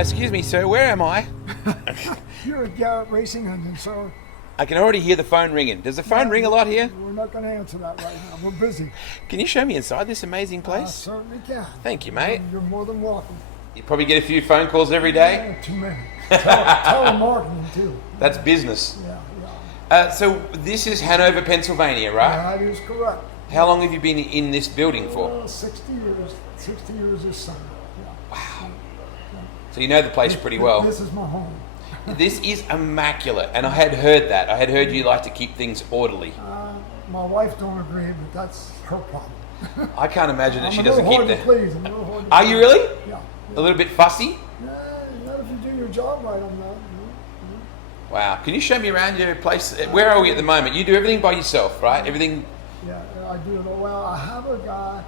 Excuse me, sir, where am I? You're at Garrett Racing Engine, sir. I can already hear the phone ringing. Does the phone ring a lot here? We're not going to answer that right now. We're busy. Can you show me inside this amazing I place? certainly can. Thank you, mate. You're more than welcome. You probably get a few phone calls every day. Yeah, too many. Telemarketing, too. That's business. Yeah. So this is Hanover, Pennsylvania, right? That is correct. How long have you been in this building for? 60 years. 60 years this summer. Yeah. Wow. So you know the place pretty well. This is my home. This is immaculate, and I had heard that. I had heard you like to keep things orderly. My wife don't agree, but that's her problem. I can't imagine that I'm she a doesn't little keep hard to the... please. I'm a little hard to Are please. you really? Yeah. A little bit fussy? Not if you do your job right, I'm not. Wow. Can you show me around your place? Where are we at the moment? You do everything by yourself, right? Everything... Yeah, I do it all. Well, I have a guy,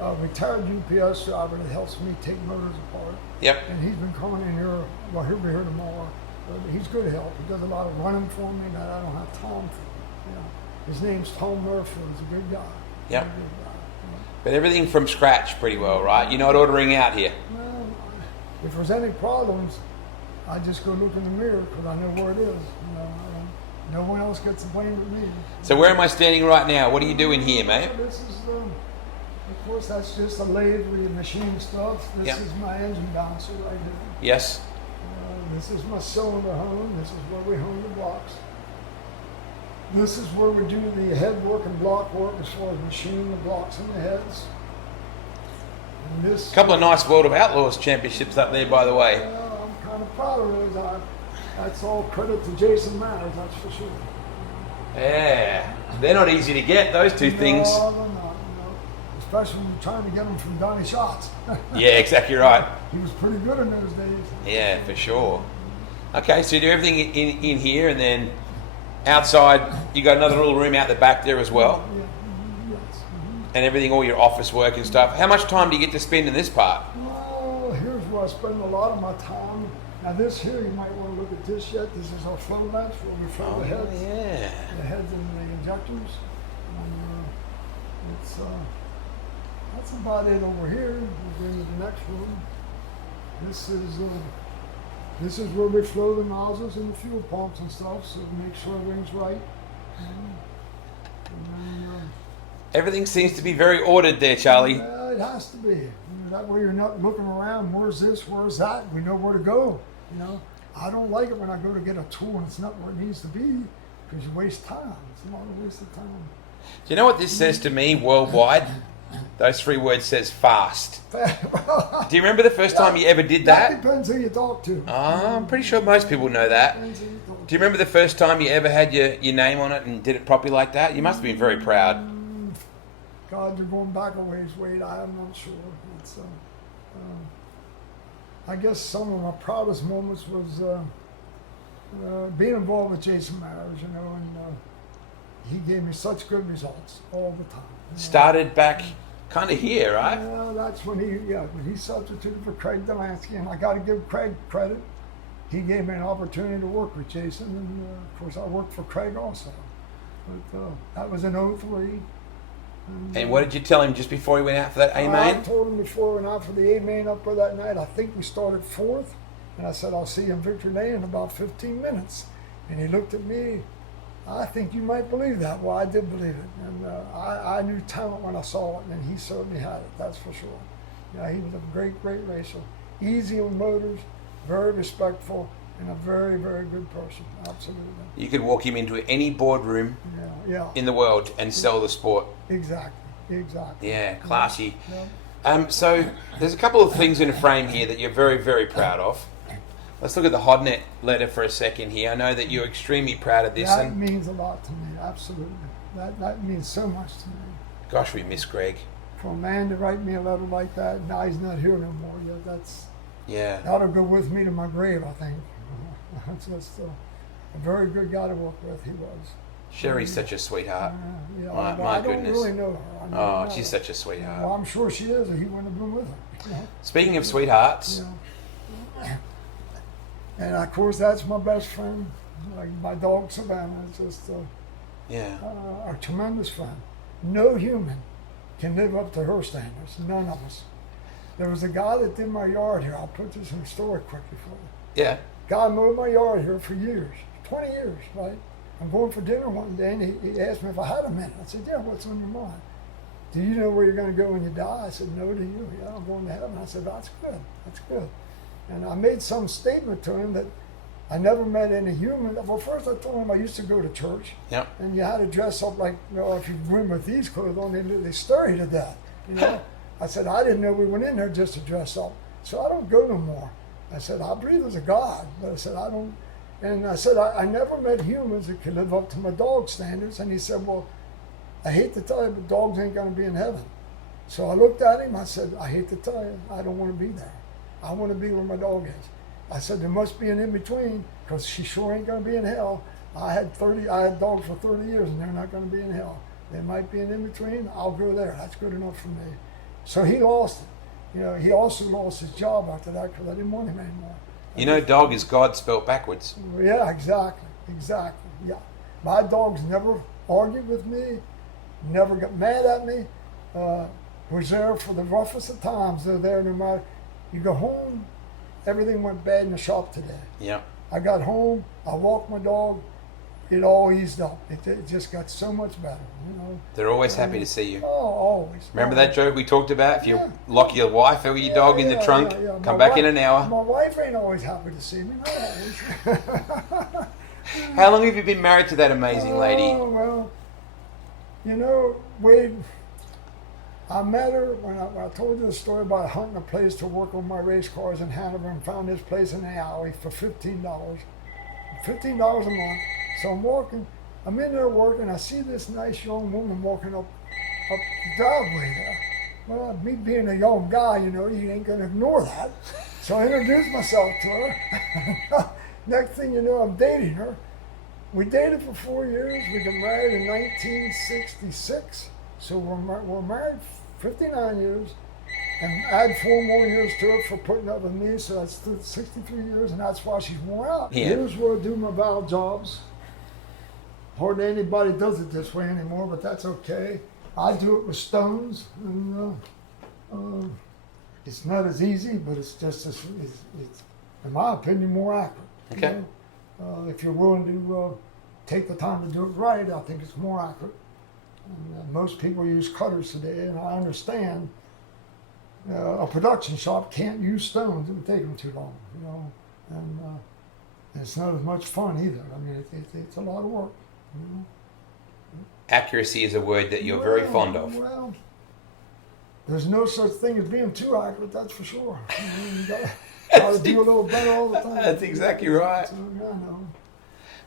a retired UPS driver that helps me take motors apart. Yep. And he's been coming in here, well, he'll be here tomorrow. But he's good help. He does a lot of running for me that I don't have time for. You know. His name's Tom Murphy. He's a good guy. Yep. He's a good guy. But everything from scratch pretty well, right? You're not ordering out here. Well, if there's any problems, I just go look in the mirror because I know where it is. You know, no one else gets the blame but me. So where am I standing right now? What are you doing here, mate? This is, of course, that's just a lathe where you machine stuff. This Yep. is my engine bouncer right here. Yes. This is my cylinder hone. This is where we hone the blocks. This is where we do the head work and block work as far as machining the blocks and the heads. And this. A couple of nice World of Outlaws championships up there, by the way. I'm kind of proud of those. That's all credit to Jason Myers, that's for sure. Yeah. They're not easy to get, those two things. No, they're not. No. Especially when you're trying to get them from Donnie Schatz. Yeah, exactly right. He was pretty good in those days. Yeah, for sure. Okay, so you do everything in here, and then outside, you got another little room out the back there as well. Yeah, yes. And everything, all your office work and stuff. How much time do you get to spend in this part? Well, here's where I spend a lot of my time. Now this here, you might want to look at this yet. This is our flow latch where we flow the heads. Yeah. The heads and the injectors. And, that's about it over here. We'll go into the next room. This is where we flow the nozzles and the fuel pumps and stuff, so to make sure everything's right. And then, Everything seems to be very ordered there, Charlie. it has to be. You know, that way you're not looking around, where's this, where's that? We know where to go. You know, I don't like it when I go to get a tool and it's not where it needs to be because you waste time. It's not a waste of time. Do you know what this says to me worldwide? Those 3 words says fast. Do you remember the first time you ever did that? That depends who you talk to. I'm pretty sure most people know that. Depends who you talk Do you remember the first time you ever had your name on it and did it properly like that? You must have been very proud. God, you're going back a ways, Wade. I'm not sure. It's, I guess some of my proudest moments was being involved with Jason Myers, you know, and he gave me such good results all the time. You know. Started back kind of here, right? Well, that's when he substituted for Craig Delansky, and I got to give Craig credit. He gave me an opportunity to work with Jason, and of course I worked for Craig also. But that was in '03. And what did you tell him just before he went out for that A I main? told him before we went out for the A main up there that night. I think we started 4th, and I said I'll see you in Victory Lane in about 15 minutes. And he looked at me. I think you might believe that. Well, I did believe it, and I knew talent when I saw it, and he certainly had it. That's for sure. Yeah, he was a great racer. Easy on motors, very respectful, and a very, very good person. Absolutely. You could walk him into any boardroom Yeah. in the world and sell the sport. Exactly. Yeah, classy. Yeah. So there's a couple of things in a frame here that you're very, very proud of. Let's look at the Hodnet letter for a second here. I know that you're extremely proud of this. That means a lot to me, absolutely. That means so much to me. Gosh, we miss Greg. For a man to write me a letter like that, now he's not here no more. Yeah. That'll go with me to my grave, I think. Just a very good guy to work with, he was. Sherry's such a sweetheart. My my I goodness. don't really know her. I Oh, know she's her. such a sweetheart. Well, I'm sure she is, or he wouldn't have been with her. You know? Speaking of sweethearts, And of course, that's my best friend. Like my dog Savannah is just a tremendous friend. No human can live up to her standards. None of us. There was a guy that did my yard here. I'll put this in the story quickly for you. Yeah. Guy mowed my yard here for years, 20 years, right? I'm going for dinner one day, and he asked me if I had a minute. I said, yeah, what's on your mind? Do you know where you're going to go when you die? I said, no, do you? Yeah, I'm going to heaven. I said, that's good. That's good. And I made some statement to him that I never met any human. Well, first I told him I used to go to church. Yeah. And you had to dress up like, you know, if you went with these clothes on, they stare you to death. You know? I said, I didn't know we went in there just to dress up. So I don't go no more. I said, I believe there's a God. But I said, I don't. And I said, I never met humans that could live up to my dog standards. And he said, well, I hate to tell you, but dogs ain't going to be in heaven. So I looked at him. I said, I hate to tell you, I don't want to be there. I want to be where my dog is. I said, there must be an in-between, because she sure ain't going to be in hell. I had dogs for 30 years, and they're not going to be in hell. There might be an in-between. I'll go there. That's good enough for me. So he lost it. You know, he also lost his job after that because I didn't want him anymore. You know, dog is God spelled backwards. Yeah, exactly. Yeah. My dogs never argued with me, never got mad at me. Was there for the roughest of times. They're there no matter. You go home, everything went bad in the shop today. Yeah. I got home, I walked my dog, it all eased up. It just got so much better, you know. They're always happy to see you. Oh, always. Remember that joke we talked about? If you lock your wife or your dog in the trunk, come back in an hour. My wife ain't always happy to see me, not always. How long have you been married to that amazing lady? Oh, well, you know, Wade, I met her when I told you the story about hunting a place to work on my race cars in Hanover, and found this place in the alley for $15. $15 a month. So I'm in there working, I see this nice young woman walking up the driveway there. Well, me being a young guy, you know, you ain't gonna ignore that. So I introduced myself to her. Next thing you know, I'm dating her. We dated for 4 years. We got married in 1966. So we're married 59 years, and add 4 more years to it for putting up with me, so that's 63 years, and that's why she's worn out. Yeah. Here's where I do my valve jobs. Hardly anybody does it this way anymore, but that's okay. I do it with stones, and it's not as easy, but it's just it's in my opinion, more accurate. Okay. You know? If you're willing to take the time to do it right, I think it's more accurate. And, most people use cutters today, and I understand a production shop can't use stones. It would take them too long, you know, and it's not as much fun either. I mean, it's a lot of work. You know? Accuracy is a word that you're very fond of. Well, there's no such thing as being too accurate, that's for sure. I mean, you gotta do a little better all the time. That's exactly right. So, yeah, I know.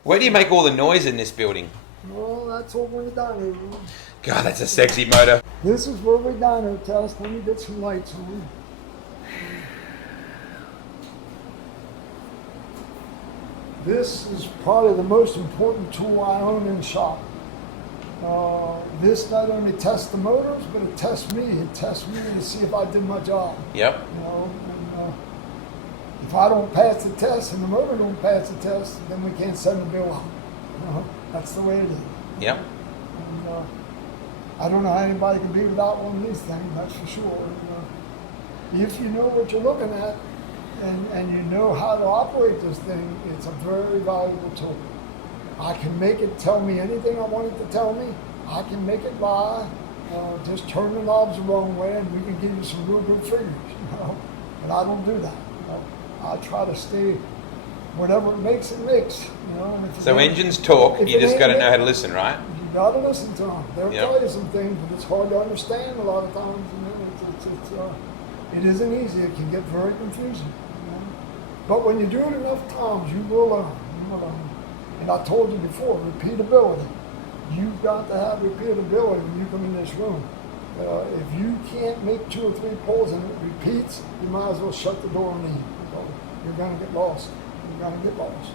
Where do you make all the noise in this building? Well, that's over in the dyno room. God, that's a sexy motor. This is where we dyno test. Let me get some lights on. This is probably the most important tool I own in the shop. This not only tests the motors, but it tests me. It tests me to see if I did my job. Yep. You know, and, if I don't pass the test and the motor don't pass the test, then we can't send the bill out. You know, that's the way it is. Yep. And, I don't know how anybody can be without one of these things, that's for sure. And, if you know what you're looking at and you know how to operate this thing, it's a very valuable tool. I can make it tell me anything I want it to tell me. I can make it lie. Just turn the knobs the wrong way, and we can give you some real good figures. You know, but I don't do that. You know? I try to stay. Whatever it makes, it makes. You know. And So engines talk. You just got to know how to listen, right? You got to listen to them. They'll tell you some things, but it's hard to understand a lot of times. You know, it isn't easy. It can get very confusing. You know? But when you do it enough times, you will learn. You will learn. And I told you before, repeatability. You've got to have repeatability when you come in this room. If you can't make 2 or 3 pulls and it repeats, you might as well shut the door and leave. You're going to get lost. You're going to get lost.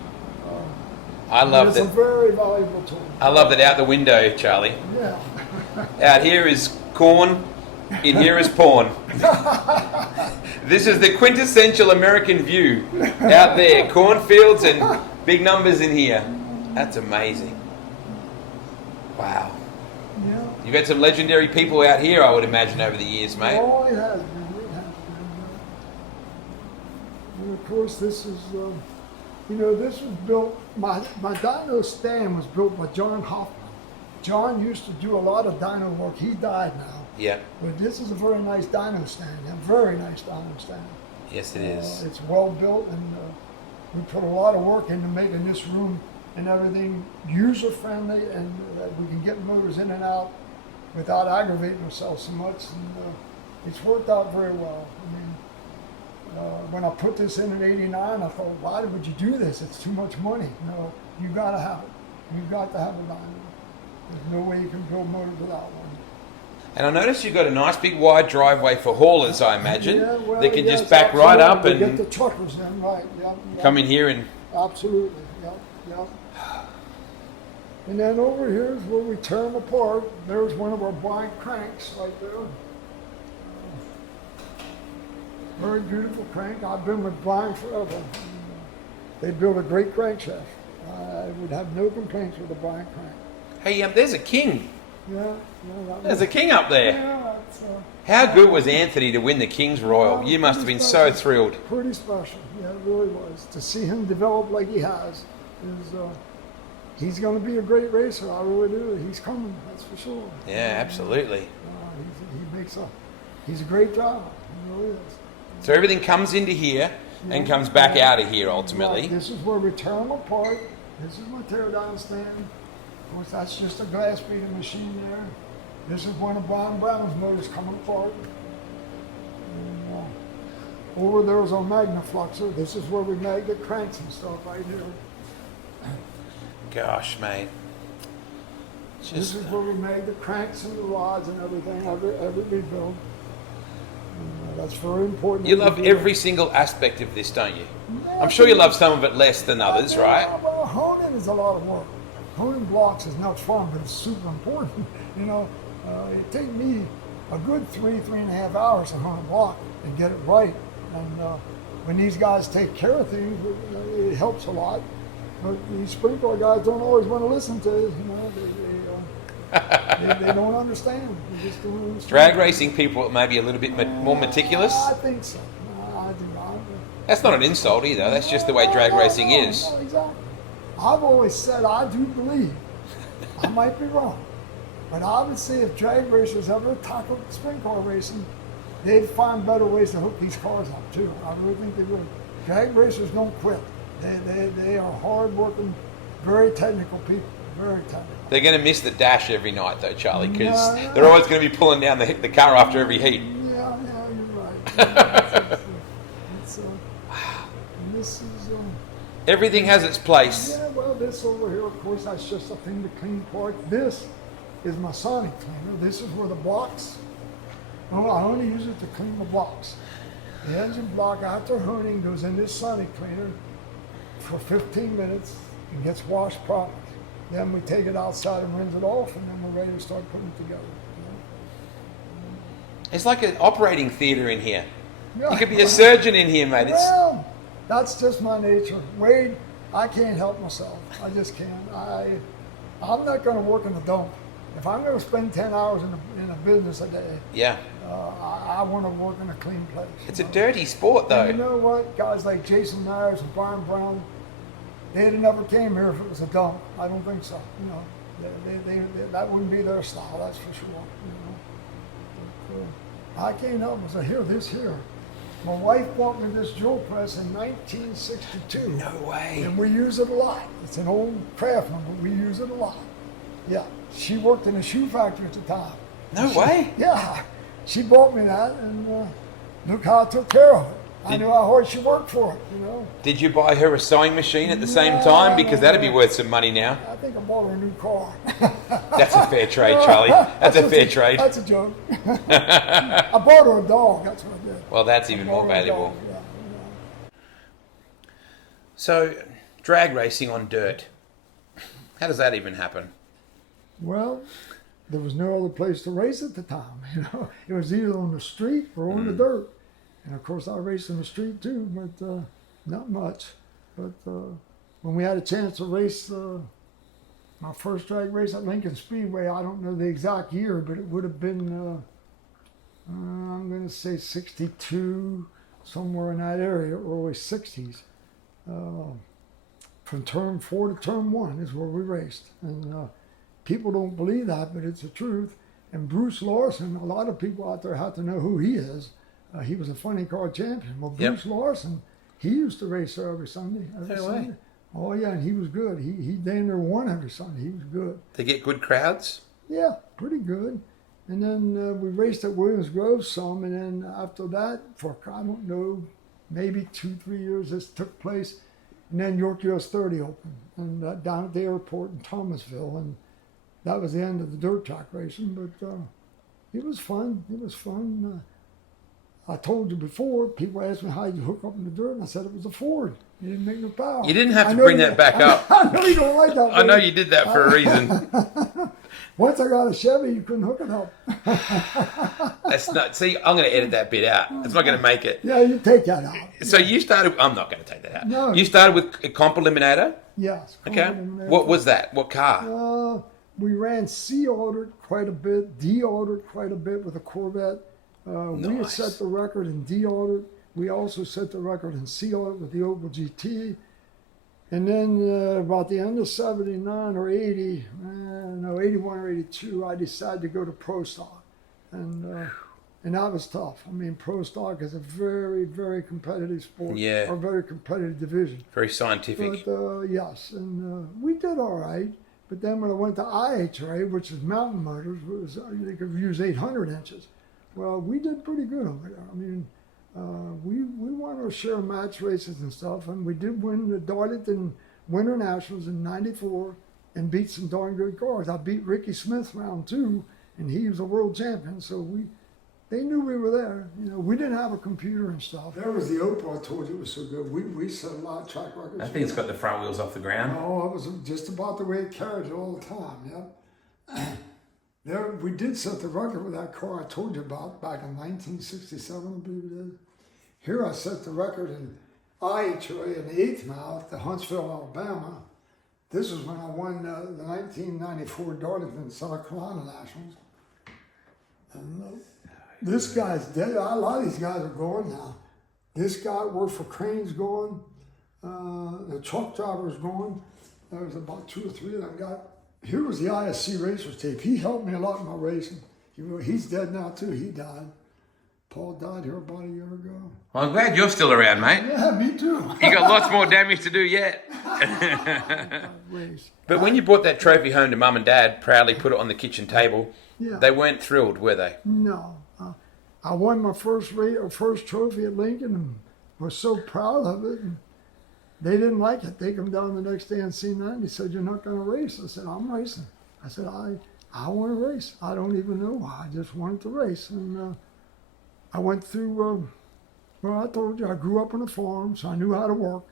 I love that. It's a very valuable tool. I love that out the window, Charlie. Yeah. Out here is corn, in here is porn. This is the quintessential American view. Out there, cornfields and big numbers in here. That's amazing. Wow. Yeah. You've had some legendary people out here, I would imagine, over the years, mate. Oh, it has been. It has been. And of course, this is, this was built, my dyno stand was built by John Hoffman. John used to do a lot of dyno work. He died now. Yeah. But this is a very nice dyno stand, a very nice dyno stand. Yes, it is. It's well built, and we put a lot of work into making this room and everything user friendly, and that we can get motors in and out without aggravating ourselves so much. And it's worked out very well. I mean, when I put this in '89, I thought, why would you do this? It's too much money. No, you got to have it. You've got to have a dyno. There's no way you can build motors without one. And I noticed you've got a nice big wide driveway for haulers, I imagine. Yeah, well, they can yes, just back right up absolutely. and Get the truckers in, right? Yep, come in here and... Absolutely, yep. And then over here is where we tear them apart. There's one of our blank cranks right there. Very beautiful crank. I've been with Blind forever. They built a great crankshaft. I would have no complaints with a Blind crank. Hey, there's a king. Yeah, There's a king up there. Yeah, How good was Anthony to win the King's Royal? You must have been so thrilled. Pretty special. Yeah, it really was. To see him develop like he has is, he's going to be a great racer. I really do. He's coming, that's for sure. Yeah, absolutely. He's a great driver. He really is. So everything comes into here and comes back out of here ultimately. Right. This is where we tear them apart. This is my tear down stand. Of course, that's just a glass beating machine there. This is one of Brown's motors coming apart. And, over there is our Magnafluxer. This is where we mag the cranks and stuff right here. Gosh, mate. This is where we mag the cranks and the rods and everything, every rebuild. That's very important. You love every single aspect of this, don't you? I'm sure you love some of it less than others, right? Well, honing is a lot of work. Honing blocks is not fun, but it's super important. It takes me a good 3.5 hours to hone a block and get it right. And when these guys take care of things, it helps a lot. But these sprinkler guys don't always want to listen to it. They don't understand. They just don't understand. Drag racing people may be a little bit more meticulous. I think so. I do not. That's not an insult either. That's just the way drag racing is. No, exactly. I've always said I do believe. I might be wrong, but I would say if drag racers ever tackled sprint car racing, they'd find better ways to hook these cars up too. I really think they would. Drag racers don't quit. They are hard-working, very technical people. Very technical. They're going to miss the dash every night though, Charlie, because they're always going to be pulling down the car after every heat. Yeah, you're right. This is. Everything has its place. Yeah, well, this over here, of course, that's just a thing to clean parts. This is my sonic cleaner. This is where the blocks. Well, I only use it to clean the blocks. The engine block after honing goes in this sonic cleaner for 15 minutes and gets washed properly. Then we take it outside and rinse it off, and then we're ready to start putting it together. It's like an operating theatre in here. Yeah. You could be a surgeon in here, mate. Well, that's just my nature. Wade, I can't help myself. I just can't. I'm not going to work in the dump. If I'm going to spend 10 hours in a business a day, I want to work in a clean place. It's a dirty sport, though. And you know what? Guys like Jason Myers and Brian Brown, they'd have never came here if it was a dump. I don't think so. They that wouldn't be their style. That's for sure. But, I can't help myself. This here. My wife bought me this drill press in 1962. No way. And we use it a lot. It's an old Craftsman, but we use it a lot. Yeah. She worked in a shoe factory at the time. No way. Yeah. She bought me that, and look how I took care of it. I knew how hard she worked for it, Did you buy her a sewing machine at the same time? Because that'd be worth some money now. I think I bought her a new car. That's a fair trade, Charlie. That's a fair trade. That's a joke. I bought her a dog. That's what I did. Well, that's even more valuable. So, drag racing on dirt. How does that even happen? Well, there was no other place to race at the time. It was either on the street or on the dirt. And of course, I raced in the street too, but not much. But when we had a chance to race my first drag race at Lincoln Speedway, I don't know the exact year, but it would have been, I'm going to say 62, somewhere in that area, early 60s. From turn 4 to turn 1 is where we raced. And people don't believe that, but it's the truth. And Bruce Larson, a lot of people out there have to know who he is. He was a funny car champion. Well, Bruce Larson, he used to race there every Sunday. Way. Oh, yeah, and he was good. He damn near won every Sunday. He was good. They get good crowds? Yeah, pretty good. And then we raced at Williams Grove some, and then after that, for, I don't know, maybe 2-3 years this took place. And then York US 30 opened, and down at the airport in Thomasville, and that was the end of the dirt track racing, but it was fun. It was fun. I told you before, people asked me how you hook up in the dirt, and I said it was a Ford. You didn't make no power. You didn't have to bring that back up. I know you don't like that. I know you did that for a reason. Once I got a Chevy, you couldn't hook it up. That's not. See, I'm going to edit that bit out. It's not going to make it. Yeah, you take that out. So you started. I'm not going to take that out. No. You started with a comp eliminator. Yes. Okay. What was that? What car? We ran C-ordered quite a bit, D-ordered quite a bit with a Corvette. We had set the record in D-ordered. We also set the record in C-ordered with the Opel GT. And then about the end of 79 or 80, 81 or 82, I decided to go to Pro Stock. And that was tough. I mean, Pro Stock is a very, very competitive sport. Yeah. Or very competitive division. Very scientific. But yes, and we did all right. But then when I went to IHRA, which is Mountain Motors, they could use 800 inches. Well, we did pretty good over there. I mean, we won our share of match races and stuff, and we did win the Darlington Winter Nationals in '94 and beat some darn good cars. I beat Ricky Smith round 2, and he was a world champion. So they knew we were there. You know, we didn't have a computer and stuff. There was the Opel I told you was so good. We set a lot of track records. I think it's got the front wheels off the ground. Oh, it was just about the way it carried it all the time. Yep. We did set the record with that car I told you about back in 1967, I believe it is. Here I set the record in IHRA in the 8th mile at Huntsville, Alabama. This is when I won the 1994 Darlington South Carolina Nationals. And this guy's dead. A lot of these guys are gone now. This guy worked for Crane's gone. The truck driver's gone. There was about 2 or 3 of them guys. Here was the ISC Racers tape. He helped me a lot in my racing. He's dead now too. He died. Paul died here about a year ago. Well, I'm glad you're still around, mate. Yeah, me too. You got lots more damage to do yet. But when you brought that trophy home to Mum and Dad, proudly put it on the kitchen table, they weren't thrilled, were they? No. I won my first trophy at Lincoln and was so proud of it. And they didn't like it. They come down the next day and C90 said, "You're not going to race." I said, "I'm racing." I said, I want to race. I don't even know why. I just wanted to race. And I went through, well, I told you, I grew up on a farm, so I knew how to work.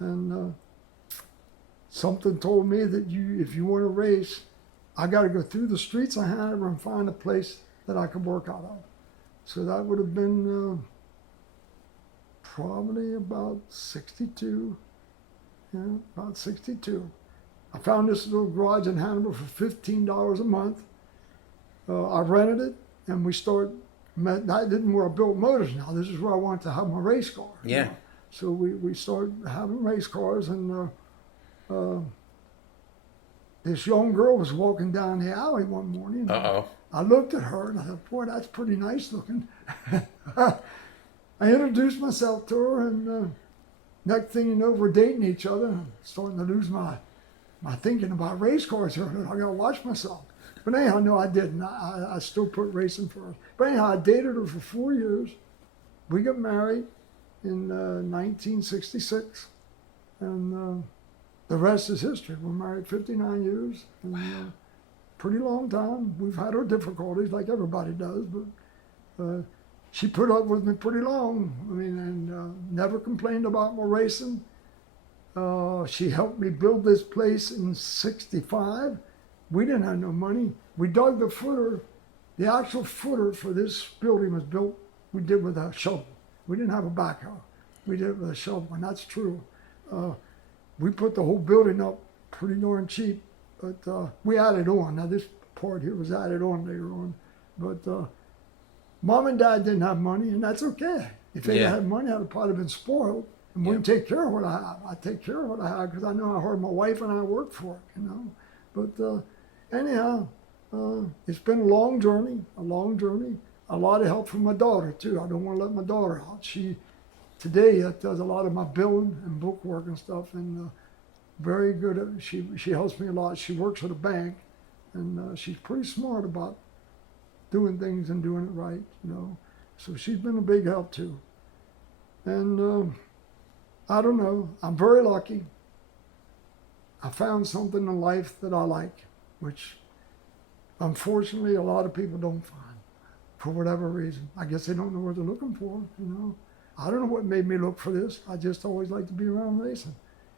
And something told me that if you want to race, I got to go through the streets of Hanover and find a place that I could work out of. So that would have been probably about 62. Yeah, about 62. I found this little garage in Hanover for $15 a month. I rented it, and we started. That didn't where I built motors now. This is where I wanted to have my race car. Yeah. You know? So we started having race cars, and this young girl was walking down the alley one morning. Uh-oh. I looked at her, and I thought, boy, that's pretty nice looking. I introduced myself to her, and next thing you know, we're dating each other. I'm starting to lose my thinking about race cars here. I got to watch myself. But anyhow, no, I didn't. I still put racing first. But anyhow, I dated her for 4 years. We got married in 1966. And the rest is history. We're married 59 years. And, wow. Pretty long time. We've had our difficulties like everybody does. But she put up with me pretty long. I mean, and never complained about my racing. She helped me build this place in '65. We didn't have no money. We dug the footer. The actual footer for this building was built, we did with a shovel. We didn't have a backhoe. We did it with a shovel, and that's true. We put the whole building up pretty darn cheap, but we added on. Now this part here was added on later on. But Mom and Dad didn't have money, and that's okay. If they had money, I'd probably been spoiled and wouldn't take care of what I had. I take care of what I had because I know how hard my wife and I worked for it, you know. But anyhow, it's been a long journey, a lot of help from my daughter too. I don't want to let my daughter out. She today does a lot of my billing and book work and stuff, and very good at, she helps me a lot. She works at a bank, and she's pretty smart about doing things and doing it right, you know. So she's been a big help too. And I don't know, I'm very lucky. I found something in life that I like, which unfortunately a lot of people don't find for whatever reason. I guess they don't know what they're looking for, you know. I don't know what made me look for this. I just always liked to be around racing.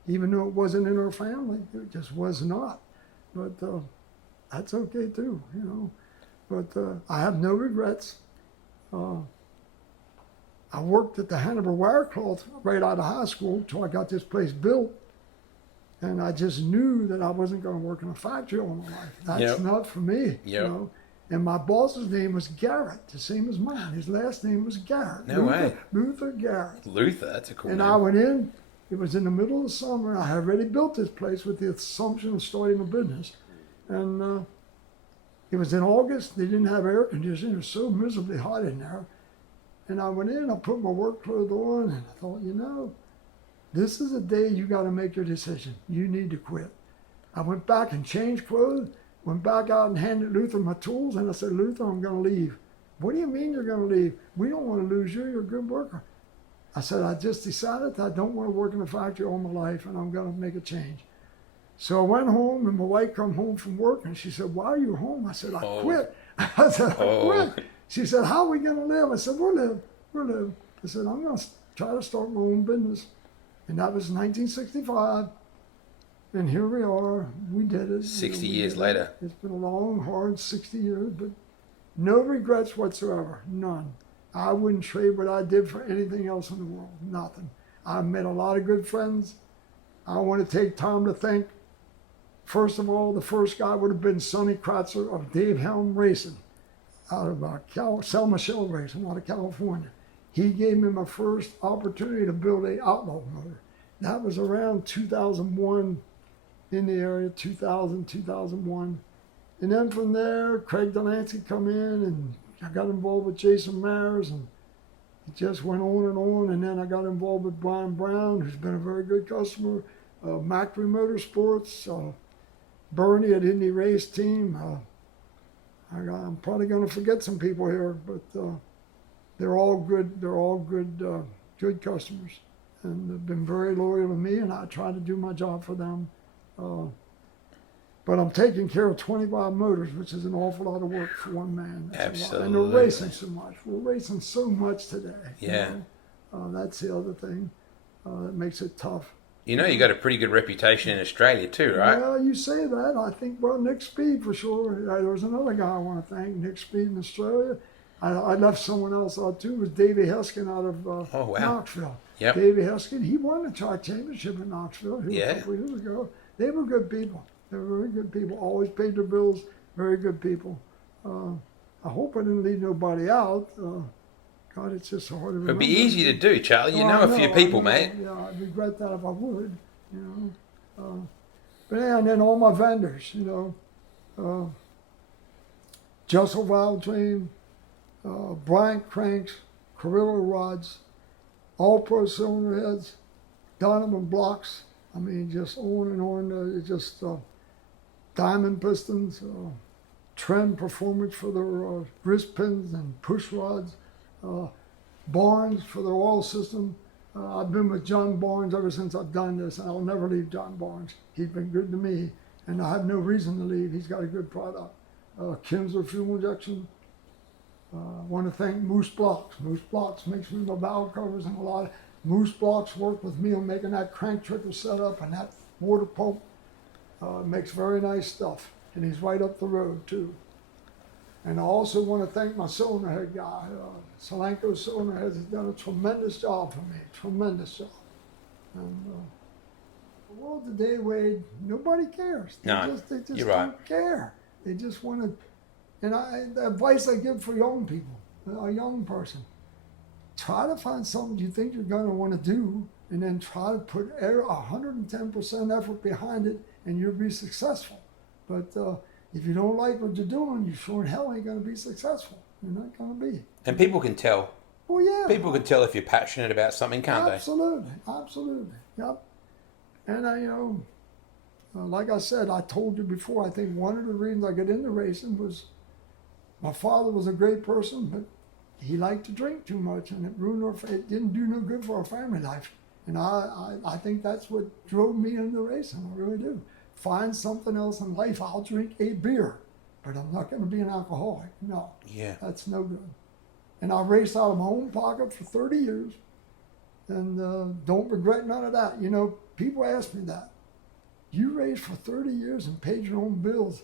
Even though it wasn't in our family, it just was not. But that's okay too, you know. But I have no regrets. I worked at the Hanover wire cloth right out of high school till I got this place built. And I just knew that I wasn't going to work in a factory all my life. That's not for me, you know. And my boss's name was Garrett, the same as mine. His last name was Garrett. No way. Luther Garrett. Luther, that's a cool name. And I went in, it was in the middle of the summer. I had already built this place with the assumption of starting a business. And it was in August. They didn't have air conditioning. It was so miserably hot in there. And I went in, I put my work clothes on, and I thought, you know, this is a day you got to make your decision. You need to quit. I went back and changed clothes, went back out and handed Luther my tools, and I said, Luther, I'm going to leave. What do you mean you're going to leave? We don't want to lose you. You're a good worker. I said, I just decided that I don't want to work in a factory all my life, and I'm going to make a change. So I went home, and my wife come home from work, and she said, why are you home? I said, I quit. I said, I quit. She said, how are we going to live? I said, we'll live. I said, I'm going to try to start my own business. And that was 1965. And here we are. We did it. 60 years later. It's been a long, hard 60 years, but no regrets whatsoever. None. I wouldn't trade what I did for anything else in the world. Nothing. I've met a lot of good friends. I want to take time to thank, first of all, the first guy would have been Sonny Kratzer of Dave Helm Racing out of San Michelle Racing out of California. He gave me my first opportunity to build a outlaw motor. That was around 2001 in the area, 2000, 2001. And then from there, Craig Delancey come in, and I got involved with Jason Myers, and it just went on and on. And then I got involved with Brian Brown, who's been a very good customer, Macri Motorsports, Bernie at Indy Race Team. I'm probably going to forget some people here, but they're all good. They're all good customers, and they've been very loyal to me. And I try to do my job for them. But I'm taking care of 25 motors, which is an awful lot of work for one man. Absolutely. And they're racing so much. We're racing so much today. Yeah. You know? That's the other thing that makes it tough. You know, you got a pretty good reputation in Australia too, right? Well, you say that. I think, well, Nick Speed for sure. There was another guy I want to thank, Nick Speed in Australia. I left someone else out too. It was Davey Heskin out of Knoxville. Yep. Davey Heskin, he won the track championship in Knoxville a couple years ago. They were good people. They were very good people. Always paid their bills. Very good people. I hope I didn't leave nobody out. God, it's just hard to remember. It'd be easy to do, Charlie. You know a few people, mate. Yeah, I'd regret that if I would, you know. But yeah, and then all my vendors, you know. Jessel Valve Train, Bryant Cranks, Carrillo Rods, All Pro Cylinder Heads, Donovan Blocks. I mean, just on and on. It's just Diamond Pistons, Trend Performance for their wrist pins and push rods. Barnes for their oil system. I've been with John Barnes ever since I've done this, and I'll never leave John Barnes. He's been good to me, and I have no reason to leave. He's got a good product. Kinsler fuel injection. I want to thank Moose Blocks. Moose Blocks makes me my valve covers, and a lot of Moose Blocks work with me on making that crank trigger setup and that water pump. Makes very nice stuff, and he's right up the road too. And I also want to thank my cylinder head guy. Solanco Cylinder Heads has done a tremendous job for me, tremendous job. And the world today, Wade, nobody cares. They just you're don't care. They just want to, and the advice I give for young people, a young person, try to find something you think you're going to want to do, and then try to put 110% effort behind it, and you'll be successful. But if you don't like what you're doing, you sure in hell ain't going to be successful. You're not going to be. And people can tell. Well, yeah. People can tell if you're passionate about something, can't Absolutely. Absolutely. Yep. And like I said, I told you before, I think one of the reasons I got into racing was my father was a great person, but he liked to drink too much, and it didn't do no good for our family life. And I think that's what drove me into racing. I really do. Find something else in life. I'll drink a beer, but I'm not going to be an alcoholic. No. Yeah. That's no good. And I raced out of my own pocket for 30 years, and don't regret none of that. You know, people ask me that. You raced for 30 years and paid your own bills.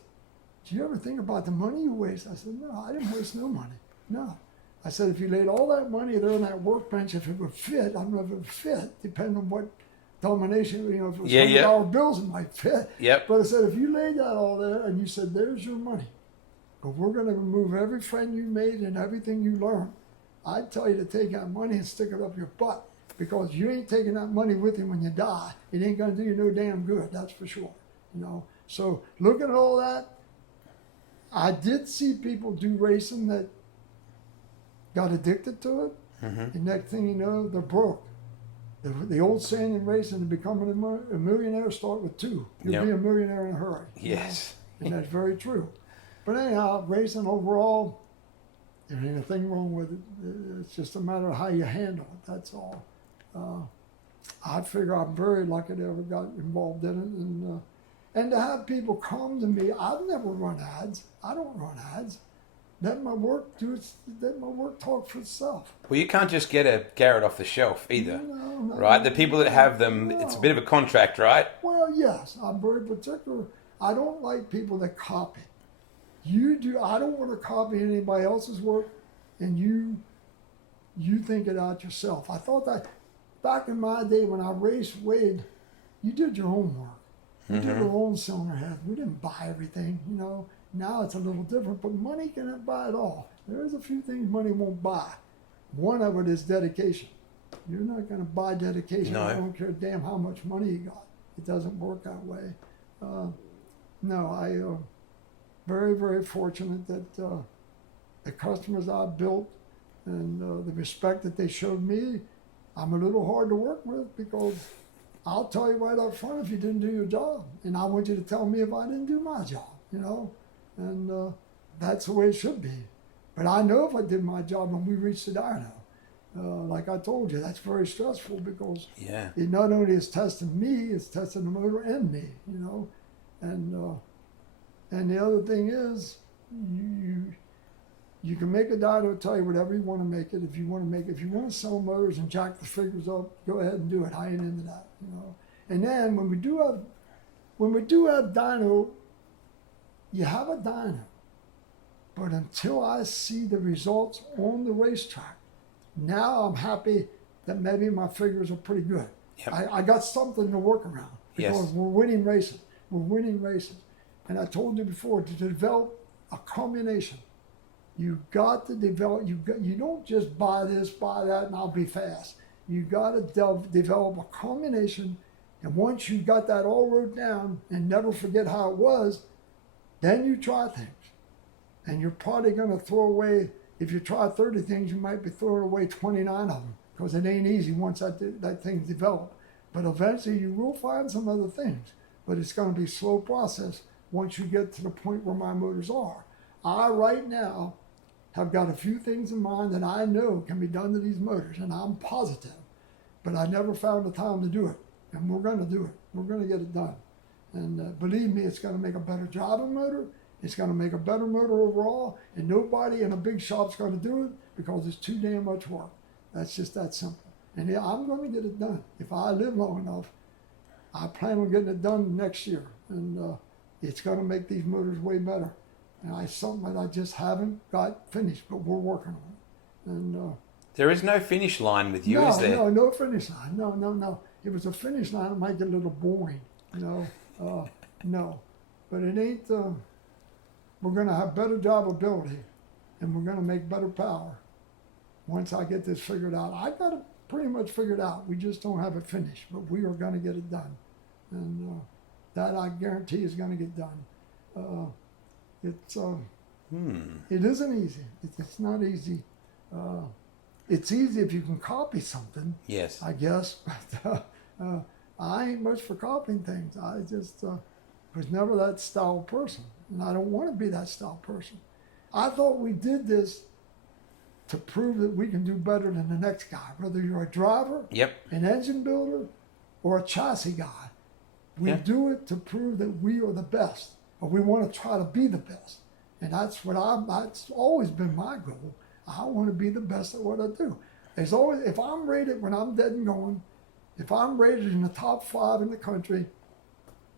Do you ever think about the money you waste? I said, no, I didn't waste no money. No. I said, if you laid all that money there on that workbench, if it would fit, I don't know if it would fit, depending on what domination, if it was $100 bills, it might fit. Yep. But I said, if you laid that all there and you said, there's your money, but we're going to remove every friend you made and everything you learned, I'd tell you to take that money and stick it up your butt, because you ain't taking that money with you when you die. It ain't going to do you no damn good, that's for sure. So looking at all that, I did see people do racing that got addicted to it, and next thing you know, they're broke. The old saying in racing, to become a millionaire, start with two. You'll be a millionaire in a hurry. Yes. And that's very true. But anyhow, racing overall, there ain't a thing wrong with it. It's just a matter of how you handle it, that's all. I figure I'm very lucky to ever got involved in it. And to have people come to me, I've never run ads. I don't run ads. Let my work talk for itself. Well, you can't just get a Garrett off the shelf either, No, right? The people that have them, it's a bit of a contract, right? Well, yes, I'm very particular. I don't like people that copy. You do. I don't want to copy anybody else's work, and you think it out yourself. I thought that back in my day when I raced Wade, you did your own work. You did your own cylinder head. We didn't buy everything, Now it's a little different, but money cannot buy it all. There's a few things money won't buy. One of it is dedication. You're not going to buy dedication. No. I don't care damn how much money you got. It doesn't work that way. Very, very fortunate that the customers I built and the respect that they showed me, I'm a little hard to work with, because I'll tell you right up front if you didn't do your job. And I want you to tell me if I didn't do my job, And that's the way it should be. But I know if I did my job when we reached the dyno. Like I told you, that's very stressful, because it not only is testing me, it's testing the motor and me, And the other thing is, you can make a dyno tell you whatever you want to make it. If you want to sell motors and jack the figures up, go ahead and do it. I ain't into that, And then when we do have dyno, you have a dyno, but until I see the results on the racetrack, now I'm happy that maybe my figures are pretty good. Yep. I got something to work around, because we're winning races. And I told you before, to develop a combination, you got to develop. You don't just buy this, buy that, and I'll be fast. You got to develop a combination, and once you got that all wrote down, and never forget how it was, then you try things. And you're probably going to throw away, if you try 30 things, you might be throwing away 29 of them, because it ain't easy once that thing's developed. But eventually you will find some other things. But it's going to be a slow process once you get to the point where my motors are. I, right now, have got a few things in mind that I know can be done to these motors, and I'm positive. But I never found the time to do it. And we're going to do it. We're going to get it done. And believe me, it's going to make a better job of motor. It's going to make a better motor overall. And nobody in a big shop's going to do it, because it's too damn much work. That's just that simple. And yeah, I'm going to get it done. If I live long enough, I plan on getting it done next year. And it's going to make these motors way better. And it's something that I just haven't got finished, but we're working on it. And there is no finish line with you, is there? No finish line. No. If it was a finish line, it might get a little boring. No. But it ain't. We're going to have better job ability, and we're going to make better power. once I get this figured out, I got it pretty much figured out. We just don't have it finished, but we are going to get it done. And that I guarantee is going to get done. It isn't easy. It's not easy. It's easy if you can copy something. Yes. I guess. But I ain't much for copying things. I just was never that style person. And I don't want to be that style person. I thought we did this to prove that we can do better than the next guy, whether you're a driver, an engine builder, or a chassis guy. We do it to prove that we are the best, or we want to try to be the best. And that's that's always been my goal. I want to be the best at what I do. There's always, if I'm rated when I'm dead and going, if I'm rated in the top 5 in the country,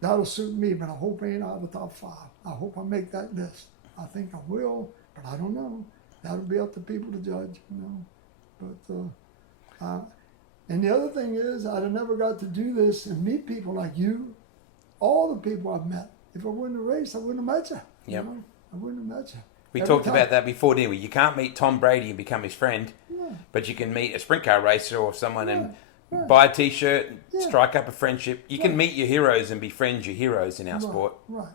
that'll suit me, but I hope I ain't out of the top 5. I hope I make that list. I think I will, but I don't know. That'll be up to people to judge, But and the other thing is, I'd have never got to do this and meet people like you, all the people I've met. If I wouldn't have raced, I wouldn't have met you. Yep. You know? I wouldn't have met you. We talked about that before, didn't we? You can't meet Tom Brady and become his friend, but you can meet a sprint car racer or someone and buy a T-shirt, and strike up a friendship. You can meet your heroes and befriend your heroes in our sport. Right.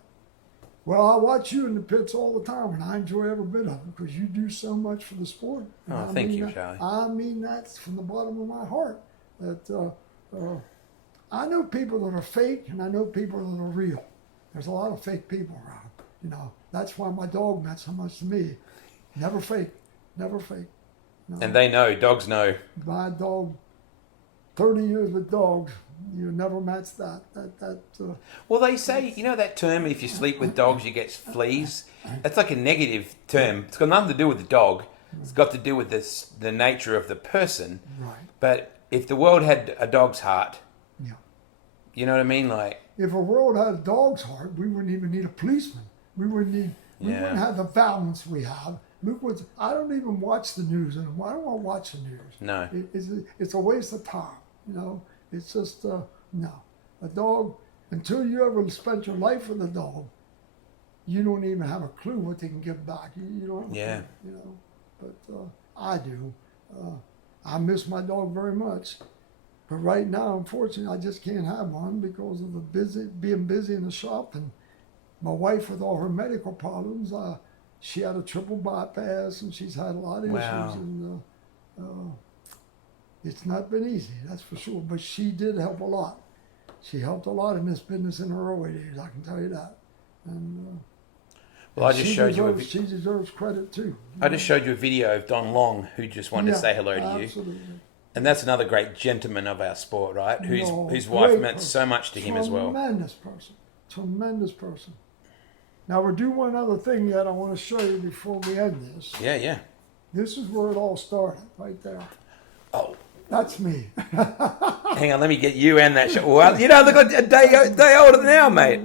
Well, I watch you in the pits all the time, and I enjoy every bit of it because you do so much for the sport. Oh, thank you, Charlie. I mean that from the bottom of my heart. That I know people that are fake, and I know people that are real. There's a lot of fake people around. That's why my dog meant so much to me. Never fake, never fake. And they know, dogs know. My dog, 30 years with dogs, you never match that. Well, they say, that term, if you sleep with dogs, you get fleas. That's like a negative term. It's got nothing to do with the dog. It's got to do with the nature of the person. Right. But if the world had a dog's heart, you know what I mean? Like, if a world had a dog's heart, we wouldn't even need a policeman. We wouldn't have the violence we have. Look I don't even watch the news anymore. I don't want to watch the news. No. It's a waste of time, It's just, no. A dog, until you ever spent your life with a dog, you don't even have a clue what they can give back. You don't have a clue, But I do. I miss my dog very much. But right now, unfortunately, I just can't have one because of being busy in the shop. And my wife, with all her medical problems, she had a triple bypass, and she's had a lot of issues. And it's not been easy, that's for sure. But she did help a lot. She helped a lot in this business in her early days, I can tell you that. And well, she deserves credit too. I just showed you a video of Don Long, who just wanted to say hello to you. Absolutely. And that's another great gentleman of our sport, right? Whose wife meant so much to him as well. Tremendous person. Now, we'll do one other thing yet I want to show you before we end this. Yeah. This is where it all started, right there. Oh. That's me. Hang on, let me get you and that shot. Well, look like a day older now, mate.